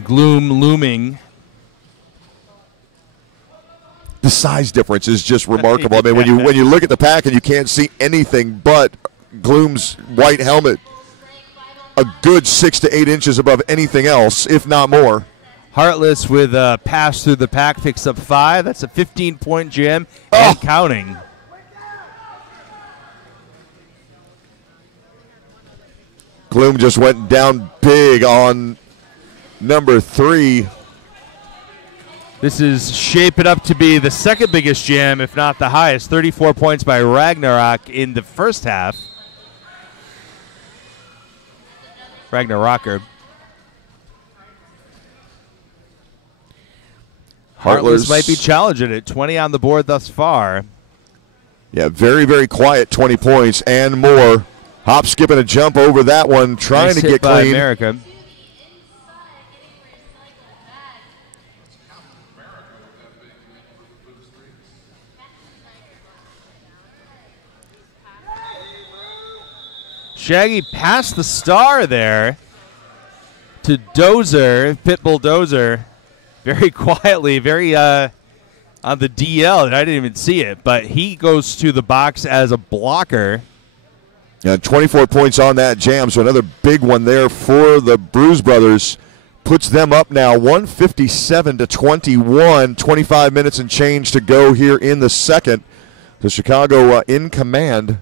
Gloom looming. The size difference is just remarkable. I mean, when you look at the pack and you can't see anything but Gloom's white helmet, a good 6 to 8 inches above anything else, if not more. Heartless with a pass through the pack picks up 5. That's a 15-point jam and counting. Gloom just went down big on number 3. This is shaping up to be the second biggest jam, if not the highest. 34 points by Ragnarok in the first half. Ragnarocker. Heartless might be challenging it. 20 on the board thus far. Yeah, very, very quiet 20 points and more. Hop, skip, and a jump over that one, trying to get clean. America. Shaggy passed the star there to Dozer, Pitbull Dozer, very quietly, very on the DL, and I didn't even see it, but he goes to the box as a blocker. Yeah, 24 points on that jam, so another big one there for the Bruise Brothers. Puts them up now 157 to 21, 25 minutes and change to go here in the second. The Chicago in command.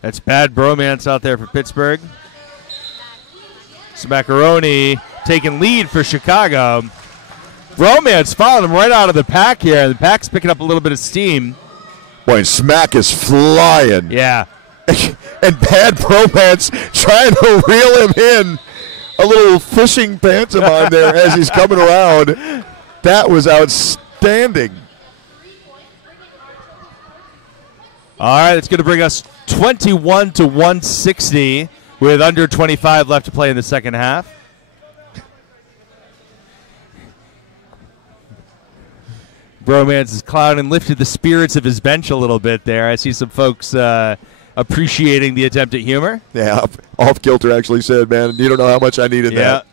That's bad bromance out there for Pittsburgh. Smackaroni taking lead for Chicago. Bromance following him right out of the pack here. The pack's picking up a little bit of steam. Boy, and Smack is flying. Yeah. And bad bromance trying to reel him in. A little fishing pantomime there as he's coming around. That was outstanding. All right, it's going to bring us 21 to 160 with under 25 left to play in the second half. Bromance is clouding, lifted the spirits of his bench a little bit there. I see some folks appreciating the attempt at humor. Yeah, off kilter actually said, man, you don't know how much I needed that.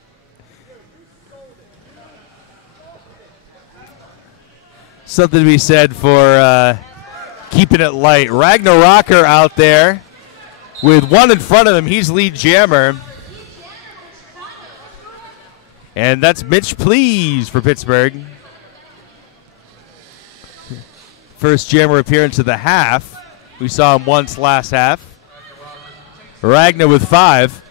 Something to be said for keeping it light. Ragnarocker out there with one in front of him. He's lead jammer. And that's Mitch Please for Pittsburgh. First jammer appearance of the half. We saw him once last half. Ragnar with 5.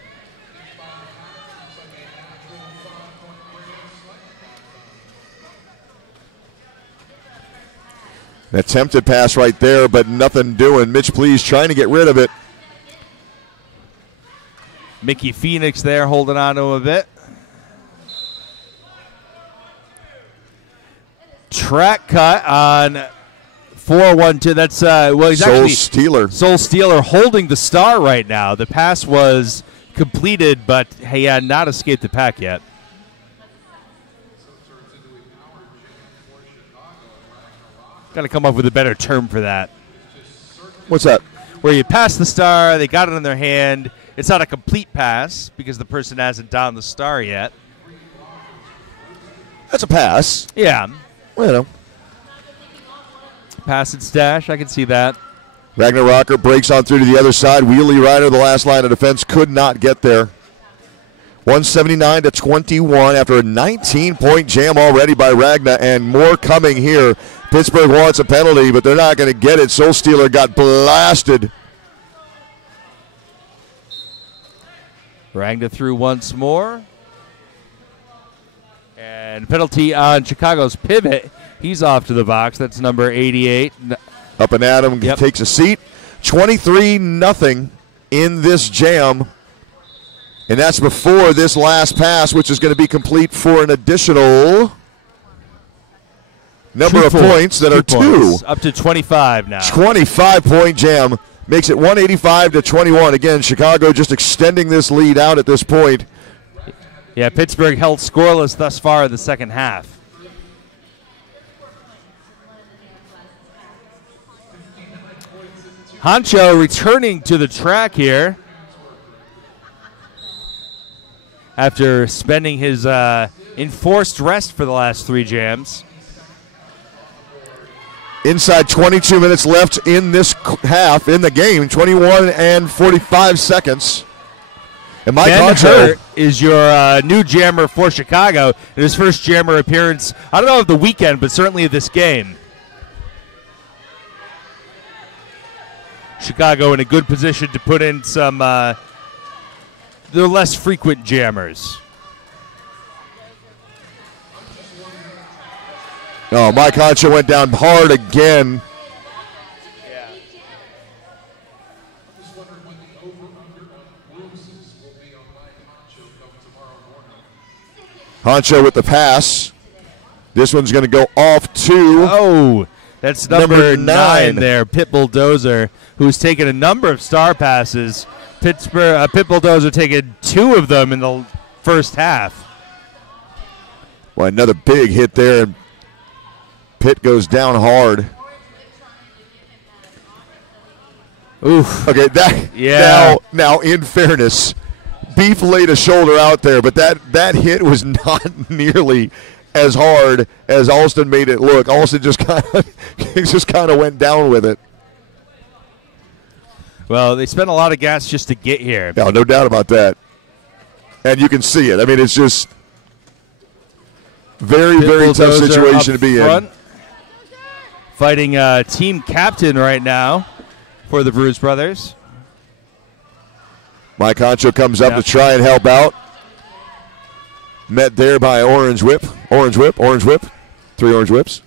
An attempted pass right there, but nothing doing. Mitch Please trying to get rid of it. Mickey Phoenix there holding on to him a bit. Track cut on 4-1-2. That's he's actually Soul Stealer holding the star right now. The pass was completed, but he had not escaped the pack yet. Got to come up with a better term for that. What's that? Where you pass the star, they got it in their hand. It's not a complete pass because the person hasn't downed the star yet. That's a pass. Yeah. Well, you know. Pass and stash, I can see that. Ragnar Rocker breaks on through to the other side. Wheelie Rider, the last line of defense, could not get there. 179-21 after a 19-point jam already by Ragnar, and more coming here. Pittsburgh wants a penalty, but they're not going to get it. Soul Stealer got blasted. Ragnar through once more. And penalty on Chicago's pivot. He's off to the box. That's number 88. Up and Adam takes a seat. 23-0 in this jam. And that's before this last pass, which is going to be complete for an additional number of points that are 2. Up to 25 now. 25-point jam makes it 185-21. Again, Chicago just extending this lead out at this point. Yeah, Pittsburgh held scoreless thus far in the second half. Honcho returning to the track here after spending his enforced rest for the last 3 jams. Inside 22 minutes left in this half in the game, 21 and 45 seconds. And Mike Honcho is your new jammer for Chicago in his first jammer appearance, I don't know of the weekend, but certainly of this game. Chicago in a good position to put in some the less frequent jammers. Oh, Mike Honcho went down hard again. Yeah. Honcho with the pass. This one's going to go off to... Oh, that's number 9 there, Pit Bulldozer, who's taken a number of star passes. Pit Bulldozer taking 2 of them in the first half. Well, another big hit there, and Pitt goes down hard. Oof. Okay, now in fairness, Beef laid a shoulder out there, but that hit was not nearly as hard as Alston made it look. Alston just kind of went down with it. Well, they spent a lot of gas just to get here. Yeah, no doubt about that. And you can see it. I mean, it's just very, very tough situation to be in. Fighting team captain right now for the Bruce brothers. Mike Honcho comes up to try and help out. Met there by Orange Whip. 3 Orange Whips.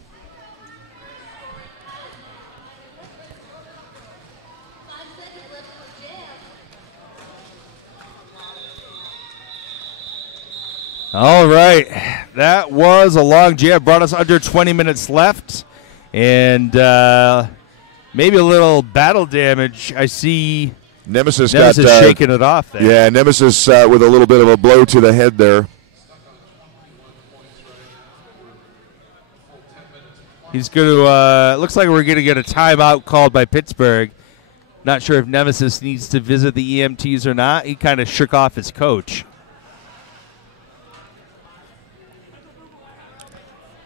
All right. That was a long jam. Brought us under 20 minutes left. And maybe a little battle damage. I see Nemesis got shaking it off there. Yeah, Nemesis with a little bit of a blow to the head there. He's going to, looks like we're going to get a timeout called by Pittsburgh. Not sure if Nemesis needs to visit the EMTs or not. He kind of shook off his coach.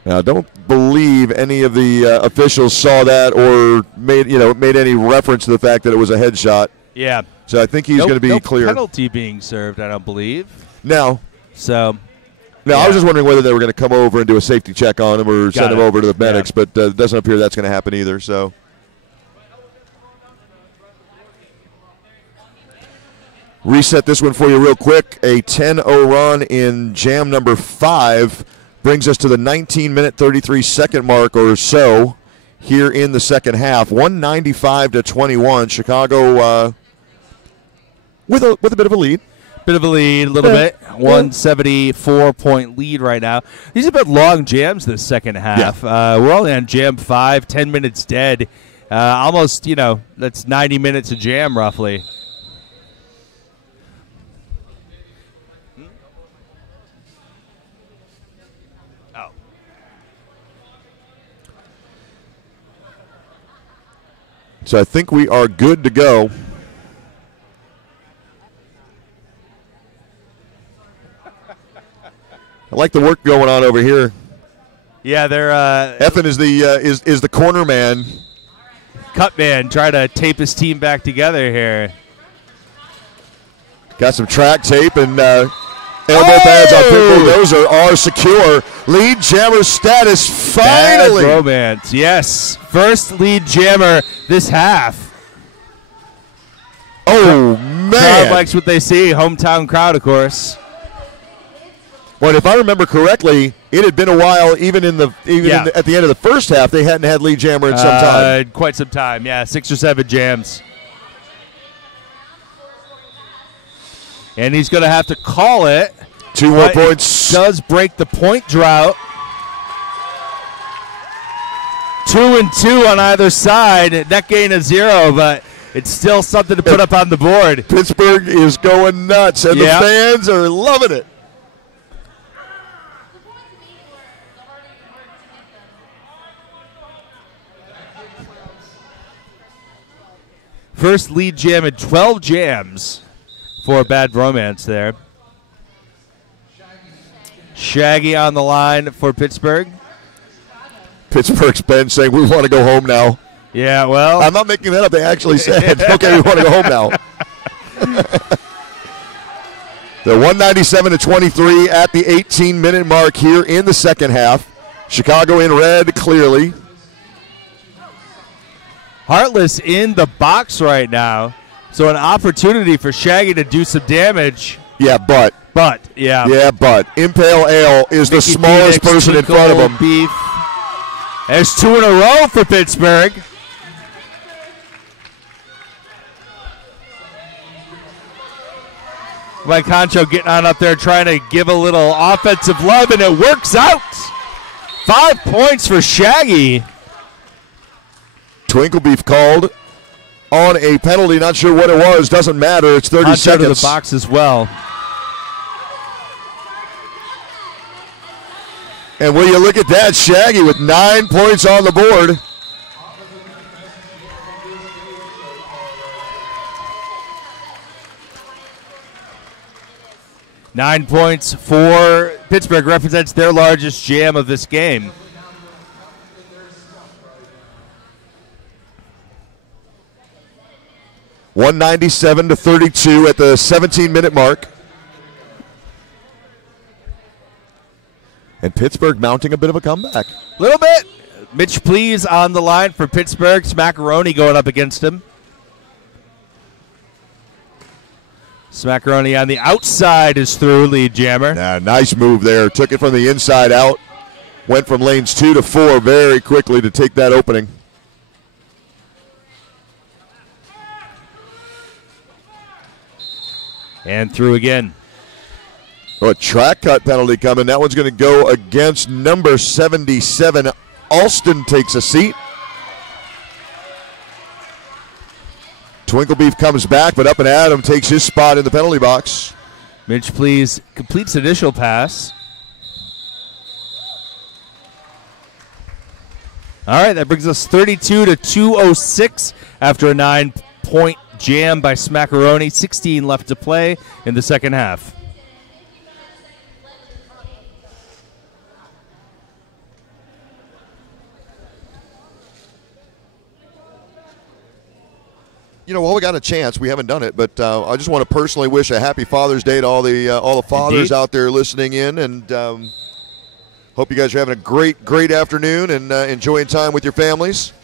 Now, I don't believe any of the officials saw that or made any reference to the fact that it was a headshot. Yeah. So I think he's going to be clear. No penalty being served, I don't believe. No. So. No, I was just wondering whether they were going to come over and do a safety check on him or send him over to the medics, but it doesn't appear that's going to happen either. So. Reset this one for you real quick. A 10-0 run in jam number 5 brings us to the 19-minute, 33-second mark or so here in the second half. 195-21. Chicago with a bit of a lead. Bit of a lead, a little bit. 174-point lead right now. These have been long jams this second half. Yeah. We're only on jam 5, 10 minutes dead. Almost, that's 90 minutes of jam roughly. Oh. So I think we are good to go. I like the work going on over here. Yeah, they're Effin is the corner man. Cut man trying to tape his team back together here. Got some track tape and elbow pads on Pittsburgh. Those are secure. Lead jammer status finally. Bad romance, yes. First lead jammer this half. Oh, Crowd man. likes what they see. Hometown crowd, of course. Well, if I remember correctly, it had been a while, at the end of the first half, they hadn't had lead jammer in some time. Quite some time, yeah. 6 or 7 jams. And he's going to have to call it. 2 more points. Does break the point drought. 2 and 2 on either side. Net gain of 0, but it's still something to put up on the board. Pittsburgh is going nuts, and the fans are loving it. First lead jam in 12 jams for Bad Romance there. Shaggy on the line for Pittsburgh. Pittsburgh's been saying, we want to go home now. Yeah, well. I'm not making that up. They actually said, okay, we want to go home now. They're 197-23 at the 18-minute mark here in the second half. Chicago in red, clearly. Heartless in the box right now. So an opportunity for Shaggy to do some damage. Yeah, but. Yeah, but. Impale Ale is the smallest person in front of him. Beef. There's 2 in a row for Pittsburgh. Mike Concho getting on up there trying to give a little offensive love, and it works out. 5 points for Shaggy. Twinkle Beef called on a penalty. Not sure what it was. Doesn't matter. It's 30 seconds. To the box as well. And will you look at that? Shaggy with 9 points on the board. Nine points for Pittsburgh. Represents their largest jam of this game. (197-32) at the 17-minute mark. And Pittsburgh mounting a bit of a comeback. A little bit. Mitch Please on the line for Pittsburgh. Smackaroni going up against him. Smackaroni on the outside is through, lead jammer. Yeah, nice move there. Took it from the inside out. Went from lanes 2 to 4 very quickly to take that opening. And through again. Oh, a track cut penalty coming. That one's going to go against number 77. Alston takes a seat. Twinkle Beef comes back, but Up and Adam takes his spot in the penalty box. Mitch Please completes initial pass. All right, that brings us 32-206 after a 9-point jam by Smackaroni. 16 left to play in the second half. You know, while we got a chance, we haven't done it, but I just want to personally wish a happy Father's Day to all the fathers out there listening in, and hope you guys are having a great afternoon and enjoying time with your families.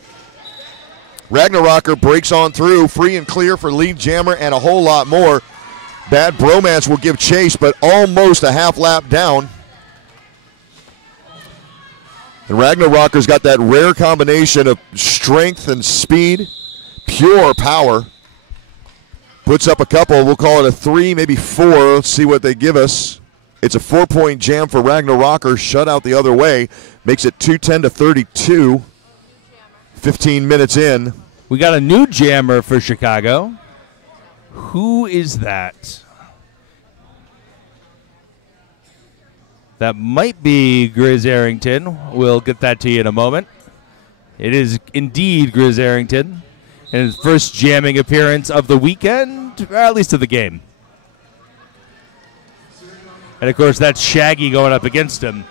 Ragnarocker breaks on through, free and clear for lead jammer and a whole lot more. Bad Bromance will give chase, but almost a half lap down. And Ragnaroker's got that rare combination of strength and speed, pure power. Puts up a couple. We'll call it a 3, maybe 4. Let's see what they give us. It's a 4-point jam for Ragnaroker. Shutout the other way. Makes it 210-32. 15 minutes in. We got a new jammer for Chicago. Who is that? That might be Grizz Arrington. We'll get that to you in a moment. It is indeed Grizz Arrington. And his first jamming appearance of the weekend, or at least of the game. And, of course, that's Shaggy going up against him.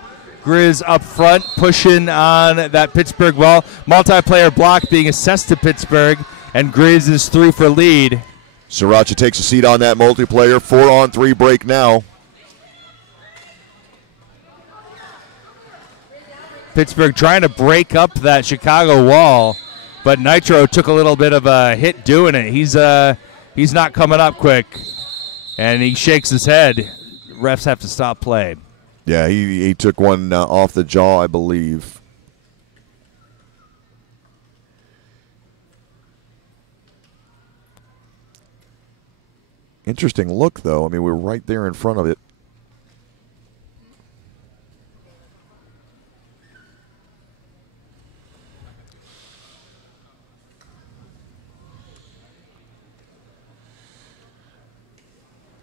Grizz up front, pushing on that Pittsburgh ball. Multiplayer block being assessed to Pittsburgh, and Grizz is 3 for lead. Sriracha takes a seat on that multiplayer. 4-on-3 break now. Pittsburgh trying to break up that Chicago wall, but Nitro took a little bit of a hit doing it. He's not coming up quick, and he shakes his head. Refs have to stop play. Yeah, he took one off the jaw, I believe. Interesting look, though. I mean, we're right there in front of it.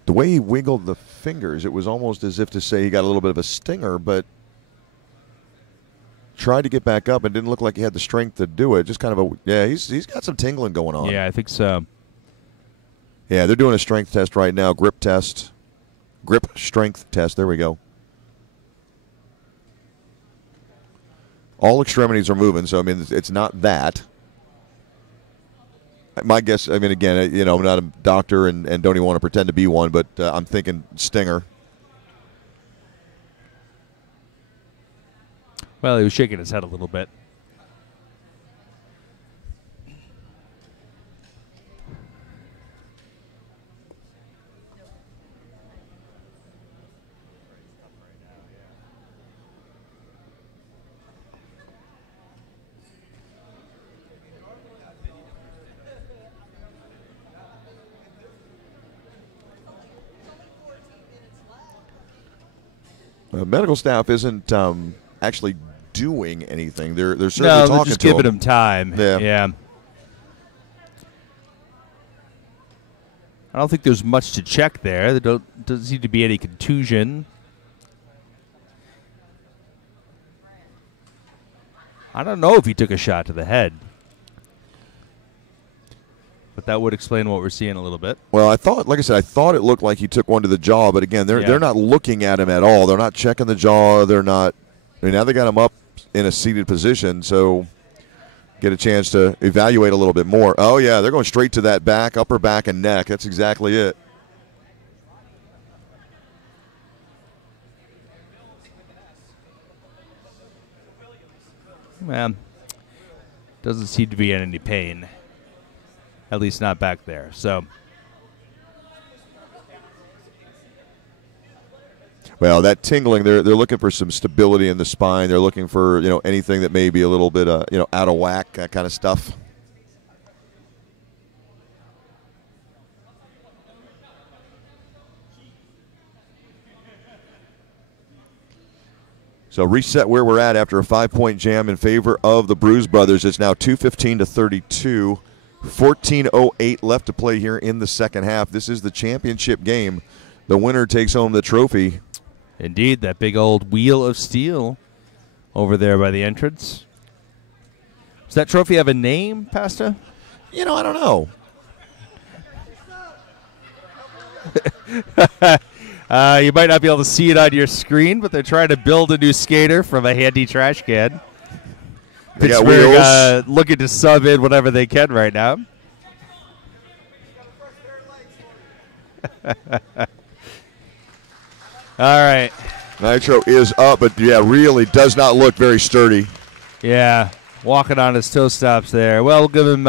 The way he wiggled the fingers, it was almost as if to say he got a little bit of a stinger, but tried to get back up and didn't look like he had the strength to do it. Just kind of he's got some tingling going on. Yeah, I think so. Yeah, they're doing a strength test right now, grip test. Grip strength test, there we go. All extremities are moving, so, I mean, it's not that. My guess, I mean, again, you know, I'm not a doctor and don't even want to pretend to be one, but I'm thinking stinger. Well, he was shaking his head a little bit. Medical staff isn't actually doing anything. They're certainly talking to him. No, they're just giving him time. Yeah. I don't think there's much to check there. There doesn't seem to be any contusion. I don't know if he took a shot to the head. But that would explain what we're seeing a little bit. Well, I thought it looked like he took one to the jaw, but again, they're not looking at him at all. They're not checking the jaw. They're not. I mean, now they got him up in a seated position, so get a chance to evaluate a little bit more. Oh yeah, they're going straight to that back, upper back, and neck. That's exactly it. Well, doesn't seem to be in any pain. At least not back there. So, well, that tingling, they're looking for some stability in the spine. They're looking for, you know, anything that may be a little bit you know, out of whack, that kind of stuff. So reset where we're at after a 5-point jam in favor of the Bruise Brothers. It's now 2:15-32. 14:08 left to play here in the second half. This is the championship game. The winner takes home the trophy. Indeed, that big old wheel of steel over there by the entrance. Does that trophy have a name, Pasta? You know, I don't know. You might not be able to see it on your screen, but they're trying to build a new skater from a handy trash can. They got Pittsburgh wheels. looking to sub in whatever they can right now. All right. Nitro is up, but yeah, really does not look very sturdy. Yeah, walking on his toe stops there. Well, we'll give him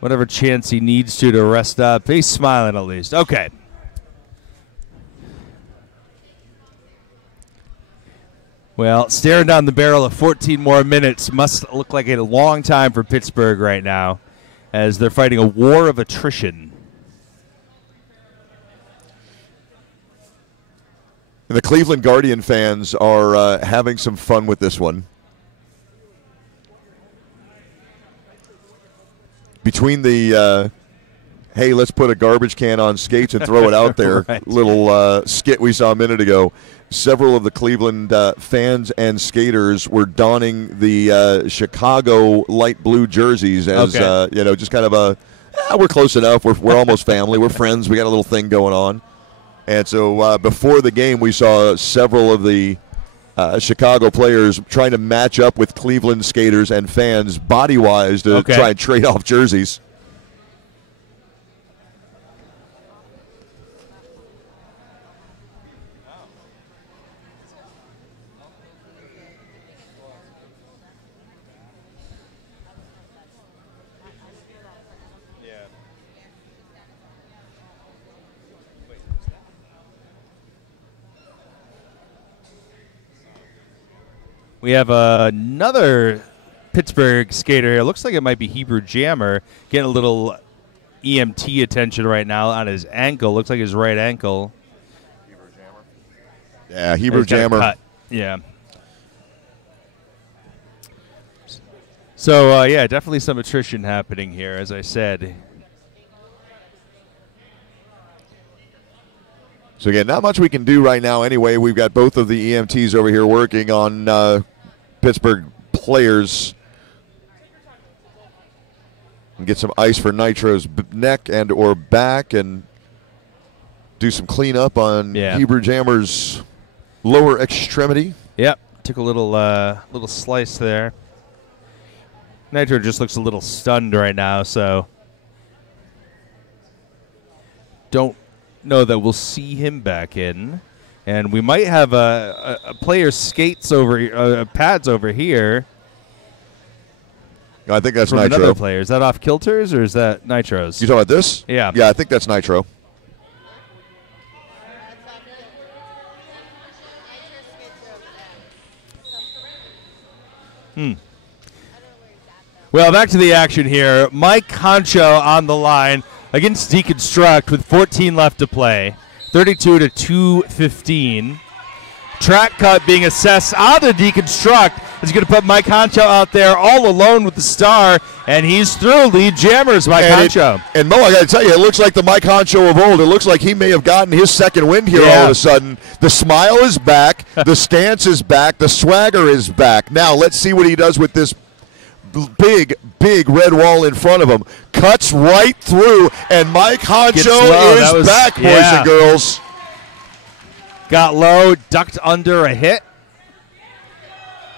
whatever chance he needs to rest up. He's smiling at least. Okay. Well, staring down the barrel of 14 more minutes must look like a long time for Pittsburgh right now, as they're fighting a war of attrition. And the Cleveland Guardian fans are having some fun with this one. Between the, hey, let's put a garbage can on skates and throw it out there, right. little skit we saw a minute ago, several of the Cleveland fans and skaters were donning the Chicago light blue jerseys as, just kind of we're close enough. We're almost family. We're friends. We got a little thing going on. And so before the game, we saw several of the Chicago players trying to match up with Cleveland skaters and fans body-wise to try and trade off jerseys. We have another Pittsburgh skater here. Looks like it might be Hebrew Jammer getting a little EMT attention right now on his ankle. Looks like his right ankle. Hebrew Jammer. Yeah, Hebrew Jammer. Cut. Yeah. So, definitely some attrition happening here, as I said. So, again, not much we can do right now anyway. We've got both of the EMTs over here working on Pittsburgh players. And get some ice for Nitro's neck and or back and do some cleanup on Hebrew Jammer's lower extremity. Yep, took a little slice there. Nitro just looks a little stunned right now, so don't know that we'll see him back in. And we might have a player's skates over pads over here. I think that's from Nitro. Another player. Is that off kilters or is that Nitro's? You talking about this? Yeah. Yeah, I think that's Nitro. Well, back to the action here. Mike Concho on the line against Deconstruct with 14 left to play. 32 to 215. Track cut being assessed on the Deconstruct. Is going to put Mike Concho out there all alone with the star, and he's through. Lead jammers, Mike Concho. And Mo, I got to tell you, it looks like the Mike Concho of old. It looks like he may have gotten his second wind here all of a sudden. The smile is back. The stance is back. The swagger is back. Now, let's see what he does with this big red wall in front of him. Cuts right through, and Mike Concho is back, boys and girls. Got low, ducked under a hit.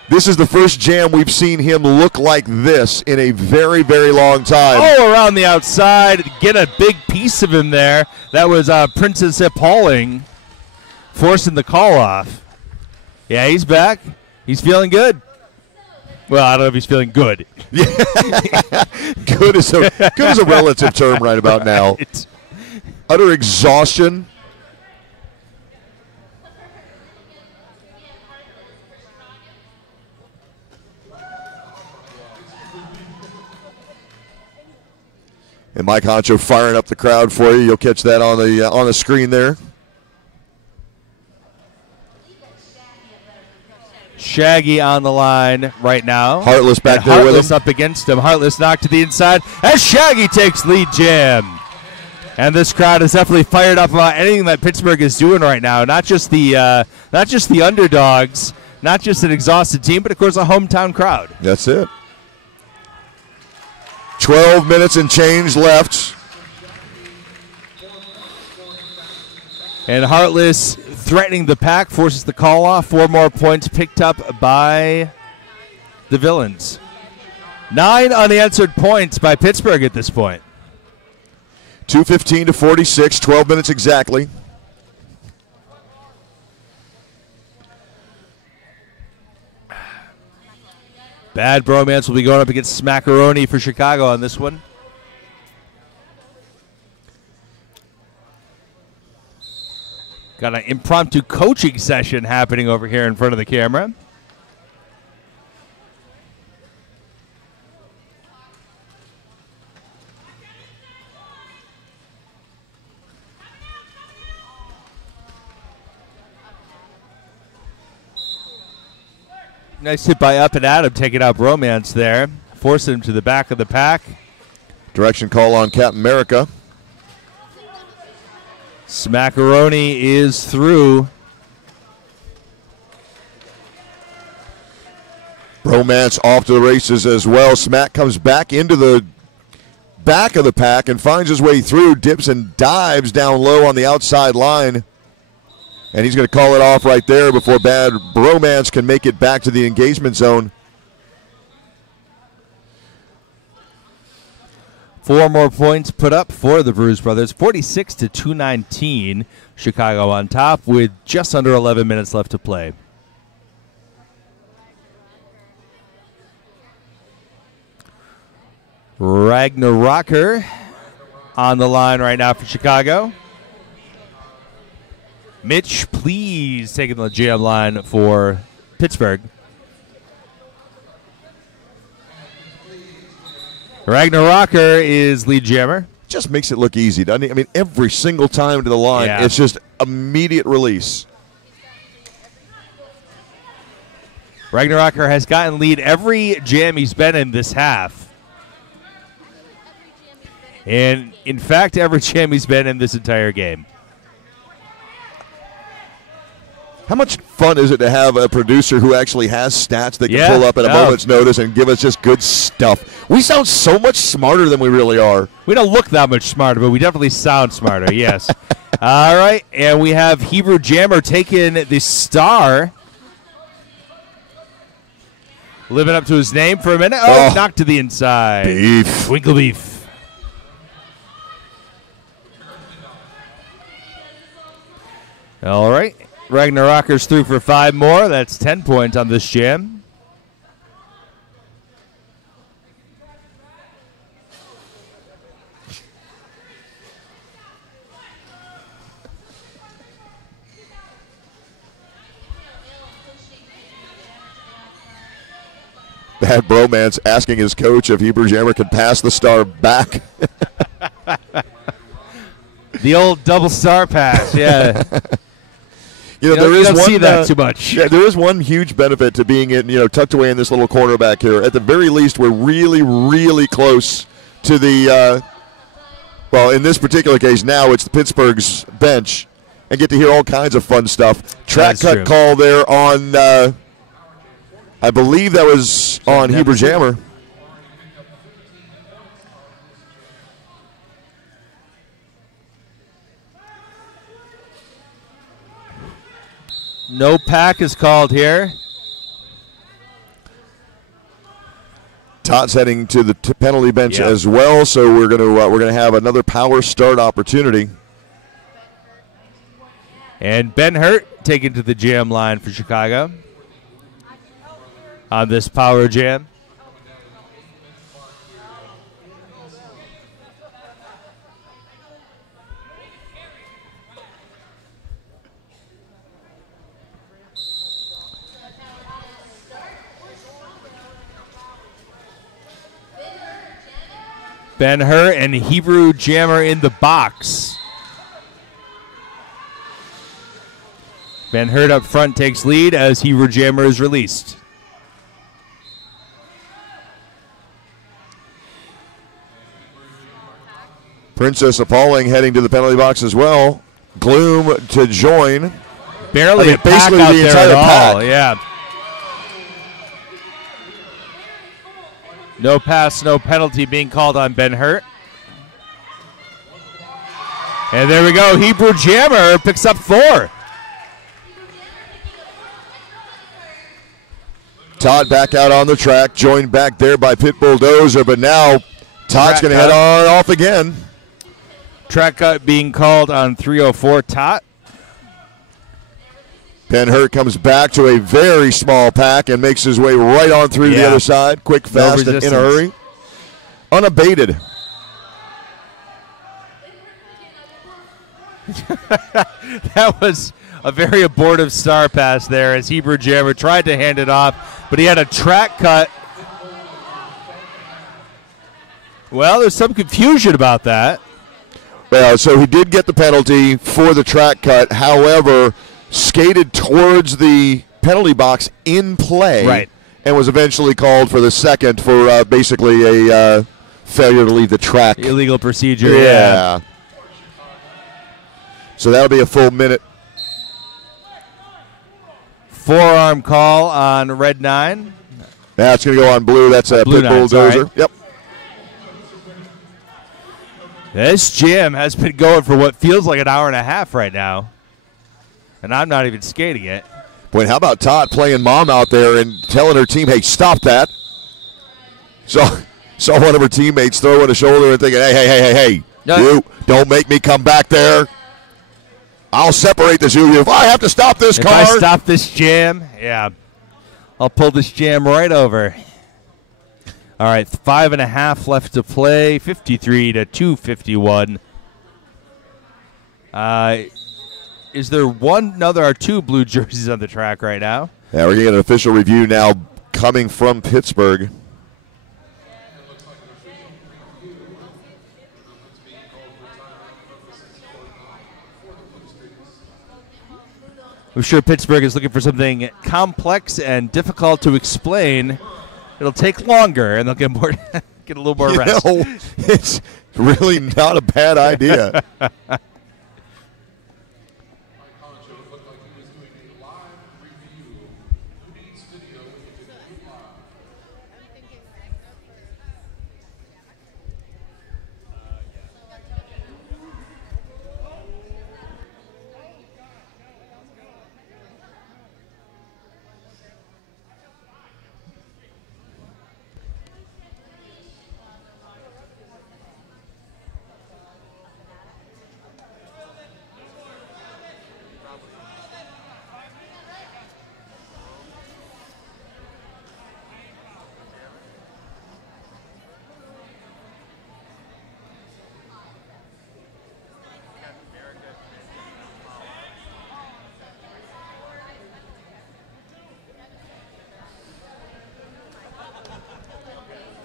This is the first jam we've seen him look like this in a very, very long time. Oh, around the outside. Get a big piece of him there. That was Princess Appalling forcing the call off. Yeah, he's back. He's feeling good. Well, I don't know if he's feeling good. Good is a relative term right about now. Right. Utter exhaustion. And Mike Concho firing up the crowd for you. You'll catch that on the screen there. Shaggy on the line right now. Heartless back there with him. Heartless up against him. Heartless knocked to the inside as Shaggy takes lead jam. And this crowd is definitely fired up about anything that Pittsburgh is doing right now. Not just the underdogs, not just an exhausted team, but of course a hometown crowd. That's it. 12 minutes and change left. And Heartless threatening the pack, forces the call off. 4 more points picked up by the Villains. 9 unanswered points by Pittsburgh at this point. 2:15 to 46, 12 minutes exactly. Bad Bromance will be going up against Smackaroni for Chicago on this one. Got an impromptu coaching session happening over here in front of the camera. Nice hit by Up and Adam, taking out Bromance there, forcing him to the back of the pack. Direction call on Captain America. Smackaroni is through. Bromance off to the races as well. Smack comes back into the back of the pack and finds his way through, dips and dives down low on the outside line. And he's going to call it off right there before Bad Bromance can make it back to the engagement zone. 4 more points put up for the Bruise Brothers, 46-219. Chicago on top with just under 11 minutes left to play. Ragnarocker on the line right now for Chicago. Mitch, please, taking the jam line for Pittsburgh. Ragnarocker is lead jammer. Just makes it look easy, doesn't he? I mean, every single time to the line, it's just immediate release. Ragnarocker has gotten lead every jam he's been in this half. And, in fact, every jam he's been in this entire game. How much fun is it to have a producer who actually has stats that can pull up at a moment's notice and give us just good stuff? We sound so much smarter than we really are. We don't look that much smarter, but we definitely sound smarter, yes. All right, and we have Hebrew Jammer taking the star. Living up to his name for a minute. Oh, knocked to the inside. Beef. Twinkle beef. All right. Ragnarokker's through for 5 more. That's 10 points on this jam. Bad Bromance asking his coach if Hebrew Jammer could pass the star back. The old double star pass, yeah. You don't see that too much. Yeah, there is one huge benefit to being tucked away in this little corner back here. At the very least, we're really, really close to the, in this particular case, now it's the Pittsburgh's bench, and get to hear all kinds of fun stuff. Track cut call there on, I believe that was on Hebrew Jammer. No pack is called here. Todd's heading to the penalty bench as well, so we're gonna have another power start opportunity. And Ben Hurt taken to the jam line for Chicago on this power jam. Ben Hur and Hebrew Jammer in the box. Ben Hurt up front takes lead as Hebrew Jammer is released. Princess Appalling heading to the penalty box as well. Gloom to join. Barely basically the entire pack. Yeah. No pass, no penalty being called on Ben Hurt. And there we go. Hebrew Jammer picks up 4. Todd back out on the track, joined back there by Pit Bulldozer, but now Todd's going to head on off again. Track cut being called on 304 Tot. Ben Hurt comes back to a very small pack and makes his way right on through the other side. Quick, fast, and in a hurry. Unabated. That was a very abortive star pass there as Hebrew Jammer tried to hand it off, but he had a track cut. Well, there's some confusion about that. Well, so he did get the penalty for the track cut. However, skated towards the penalty box in play. Right. And was eventually called for the second for basically a failure to leave the track. Illegal procedure. Yeah. So that'll be a full minute. Forearm call on red 9. That's going to go on blue. That's a Blue pit 9, bulldozer. sorry. Yep. This jam has been going for what feels like an hour and a half right now. And I'm not even skating it. Boy, how about Todd playing mom out there and telling her team, hey, stop that. Saw one of her teammates throwing a shoulder and thinking, hey, No. you don't make me come back there. I'll separate the zoo. If I have to stop this If car. I stop this jam, yeah, I'll pull this jam right over. All right, 5.5 left to play, 53 to 251. Is there one? No, there are 2 blue jerseys on the track right now. Yeah, we're getting an official review now coming from Pittsburgh. I'm sure Pittsburgh is looking for something complex and difficult to explain. It'll take longer, and they'll get more, get a little more rest. It's really not a bad idea.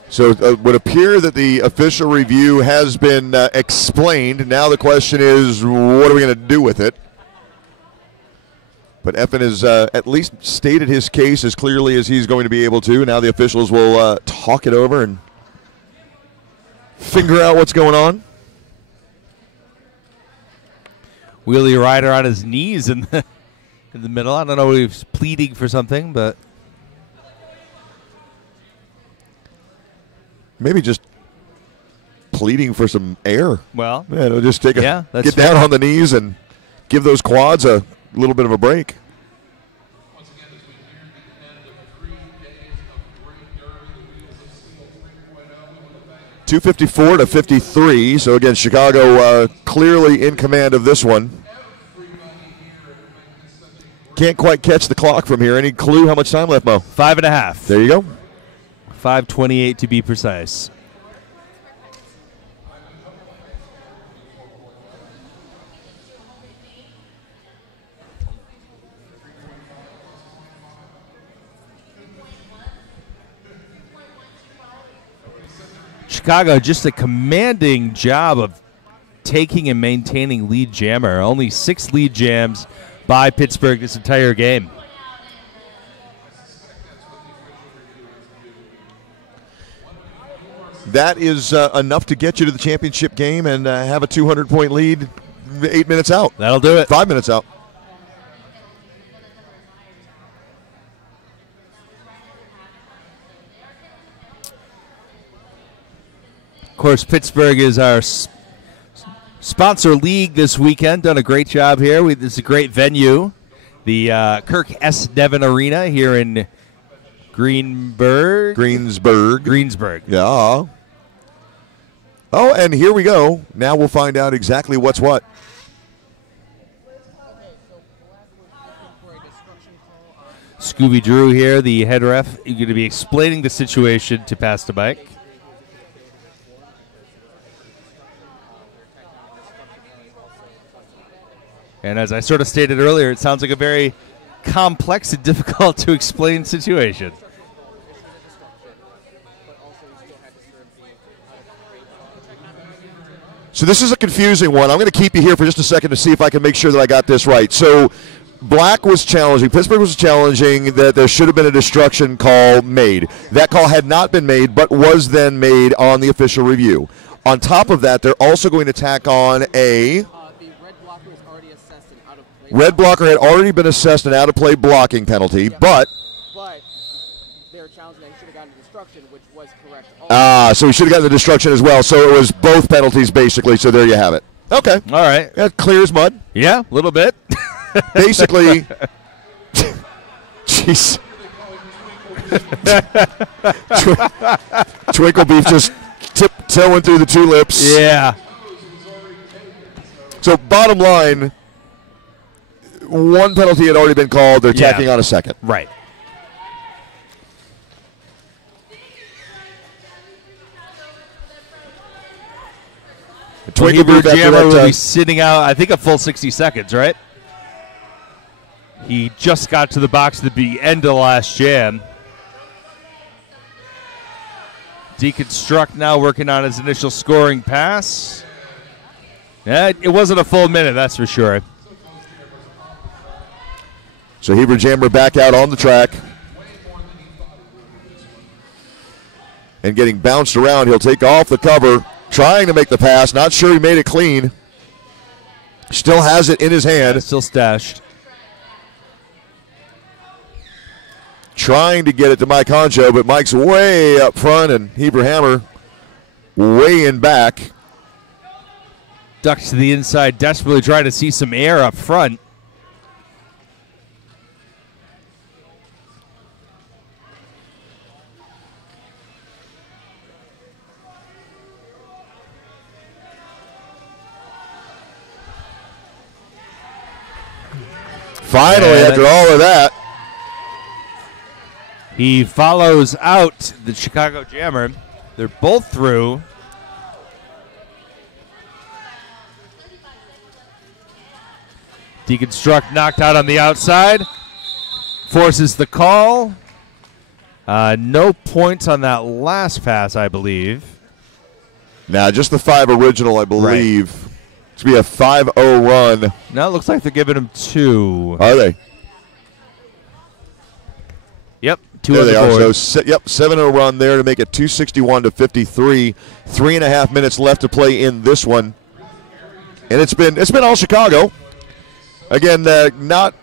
So it would appear that the official review has been explained. Now the question is, what are we going to do with it? But Effin has at least stated his case as clearly as he's going to be able to. Now the officials will talk it over and figure out what's going on. Wheelie Rider on his knees in the middle. I don't know if he's pleading for something, but maybe just pleading for some air. well, Yeah, it'll just take Yeah, that's get down on the knees and give those quads a little bit of a break. 254 to 53. So again, Chicago clearly in command of this one. Can't quite catch the clock from here. Any clue how much time left, Mo? 5.5. There you go. 5:28 to be precise. Chicago, just a commanding job of taking and maintaining lead jammer. Only 6 lead jams by Pittsburgh this entire game. That is enough to get you to the championship game and have a 200-point lead 8 minutes out. That'll do it. 5 minutes out. Of course, Pittsburgh is our sponsor league this weekend. Done a great job here. This is a great venue. The Kirk S. Devon Arena here in Greensburg. Yeah. Oh, and here we go. Now we'll find out exactly what's what. Scooby Drew here, the head ref, is going to be explaining the situation to Pasta Mike. And as I sort of stated earlier, it sounds like a very complex and difficult to explain situation. So this is a confusing one. I'm going to keep you here for just a second to see if I can make sure that I got this right. So Black was challenging, Pittsburgh was challenging that there should have been a destruction call made. That call had not been made, but was then made on the official review. On top of that, they're also going to tack on a... The red blocker was already assessed an out-of-play. Red blocker had already been assessed an out-of-play blocking penalty, Yeah. but they were challenging that he should have gotten destruction, which was correct. so he should have gotten the destruction as well. So it was both penalties, basically, so there you have it. Okay. All right. Yeah, clear as mud. Yeah, a little bit. Basically, jeez. Twinkle Beef just tiptoeing through the tulips. Yeah. So bottom line, one penalty had already been called. They're tacking on a second. Right. Twinkle Beef after Jammer will that, be sitting out, I think, a full 60 seconds, right? He just got to the box at the end of the last jam. Deconstruct now working on his initial scoring pass. Yeah, it wasn't a full minute, that's for sure. So Heber Jammer back out on the track. And getting bounced around, he'll take off the cover, trying to make the pass. Not sure he made it clean. Still has it in his hand. Still stashed. Trying to get it to Mike Honcho, but Mike's way up front, and Heber Hammer way in back. Ducks to the inside, desperately trying to see some air up front. Finally, after all of that. He follows out the Chicago Jammer. They're both through. Deconstruct knocked out on the outside. Forces the call. No points on that last pass, I believe. Now, just the 5 original, I believe. Right. It's going to be a 5-0 run. No, it looks like they're giving him 2. Are they? Yep, 2 there on they the are. board. So, 7-0 run there to make it 261-53. 3.5 minutes left to play in this one. And it's been all Chicago. Again, not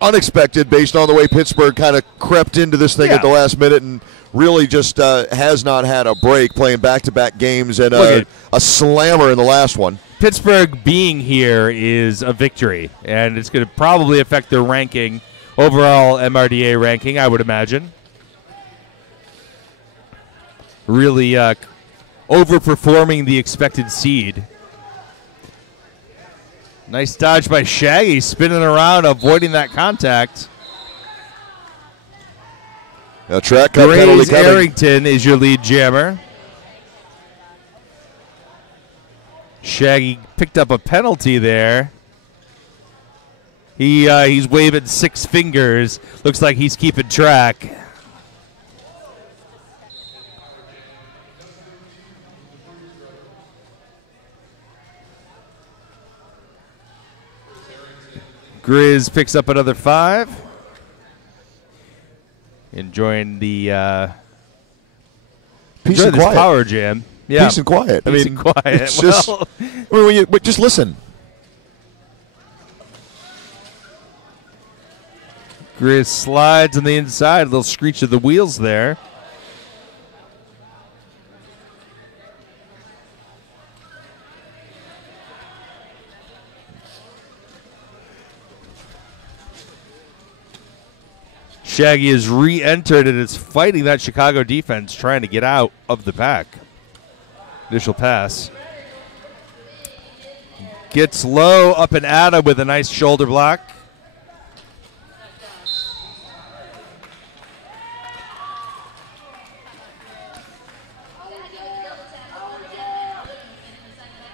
unexpected based on the way Pittsburgh kind of crept into this thing at the last minute and really just has not had a break, playing back-to-back games and a slammer in the last one. Pittsburgh being here is a victory, and it's going to probably affect their ranking, overall MRDA ranking, I would imagine. Really overperforming the expected seed. Nice dodge by Shaggy, spinning around, avoiding that contact. A track cut penalty coming. Arrington is your lead jammer. Shaggy picked up a penalty there. He's waving 6 fingers. Looks like he's keeping track. Grizz picks up another 5. Enjoying the peace and quiet. Power jam. Yeah. Peace and quiet. Peace and quiet. It's just, just listen. Grizz slides on the inside. A little screech of the wheels there. Shaggy is re-entered and is fighting that Chicago defense, trying to get out of the pack. Initial pass. Gets low, up and at him with a nice shoulder block.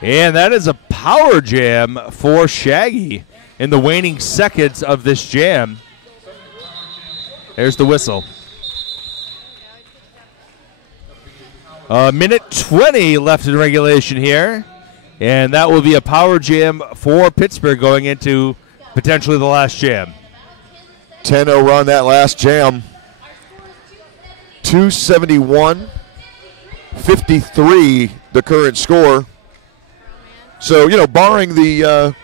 And that is a power jam for Shaggy in the waning seconds of this jam. There's the whistle. Minute 20 left in regulation here. And that will be a power jam for Pittsburgh going into potentially the last jam. 10-0 run that last jam. 271-53 the current score. So, barring the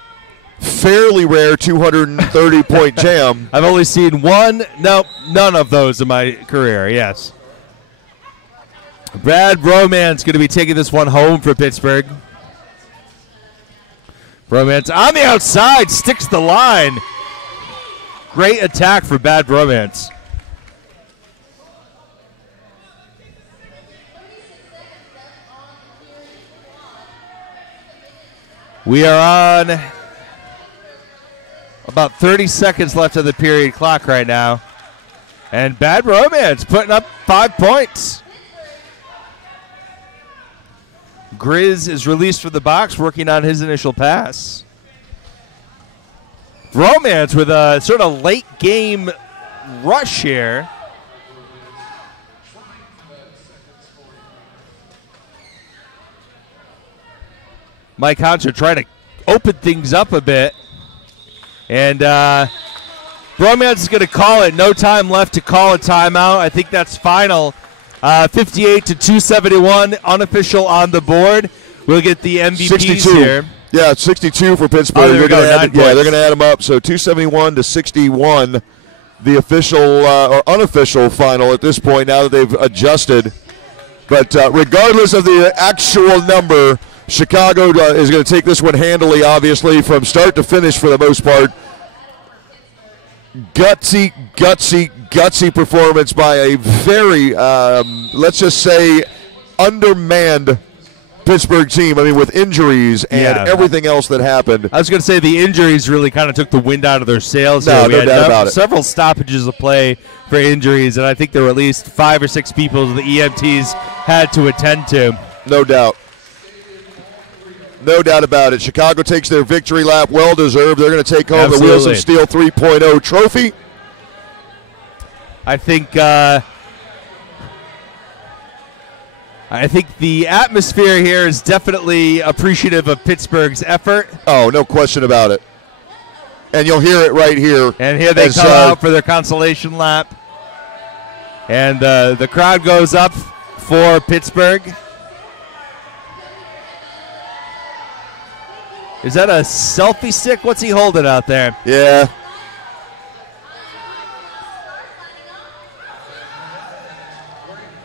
fairly rare 230-point jam. I've only seen one. Nope, none of those in my career, yes. Brad Bromance going to be taking this one home for Pittsburgh. Bromance on the outside, sticks the line. Great attack for Bad Bromance. We are on about 30 seconds left of the period clock right now. And Bad Bromance putting up 5 points. Grizz is released from the box, working on his initial pass. Bromance with a sort of late game rush here. Mike Honcho trying to open things up a bit. And Bromance is going to call it. No time left to call a timeout. I think that's final. 58-271, unofficial on the board. We'll get the MVPs 62. here. Yeah, it's 62 for Pittsburgh. Oh, there we go, 9 they're points. going to add them up. So 271-61, the official or unofficial final at this point now that they've adjusted. But regardless of the actual number, Chicago is going to take this one handily, obviously, from start to finish for the most part. Gutsy performance by a very, let's just say, undermanned Pittsburgh team. I mean, with injuries and everything else that happened. I was going to say the injuries really kind of took the wind out of their sails. No, here. We no had doubt about it. Several stoppages of play for injuries, and I think there were at least 5 or 6 people the EMTs had to attend to. No doubt. No doubt about it. Chicago takes their victory lap, well deserved. They're going to take home the Wheels of Steel 3.0 trophy. I think the atmosphere here is definitely appreciative of Pittsburgh's effort. Oh, no question about it. And you'll hear it right here. And here they come out for their consolation lap. And the crowd goes up for Pittsburgh. Is that a selfie stick? What's he holding out there? Yeah.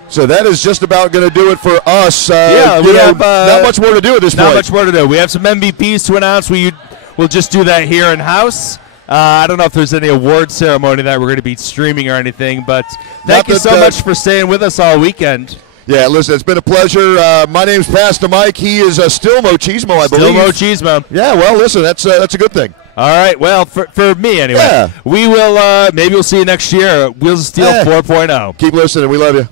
So that is just about going to do it for us. We have not much more to do at this point. Not much more to do. We have some MVPs to announce. We'll just do that here in house. I don't know if there's any award ceremony that we're going to be streaming or anything, but thank you so much for staying with us all weekend. Yeah, listen, it's been a pleasure. My name's Pastor Mike. He is still Mochismo, I believe. Still Mochismo. Yeah, well, listen, that's a good thing. All right, well, for me anyway. Yeah. We will, maybe we'll see you next year. Wheels of Steel 4.0. Keep listening. We love you.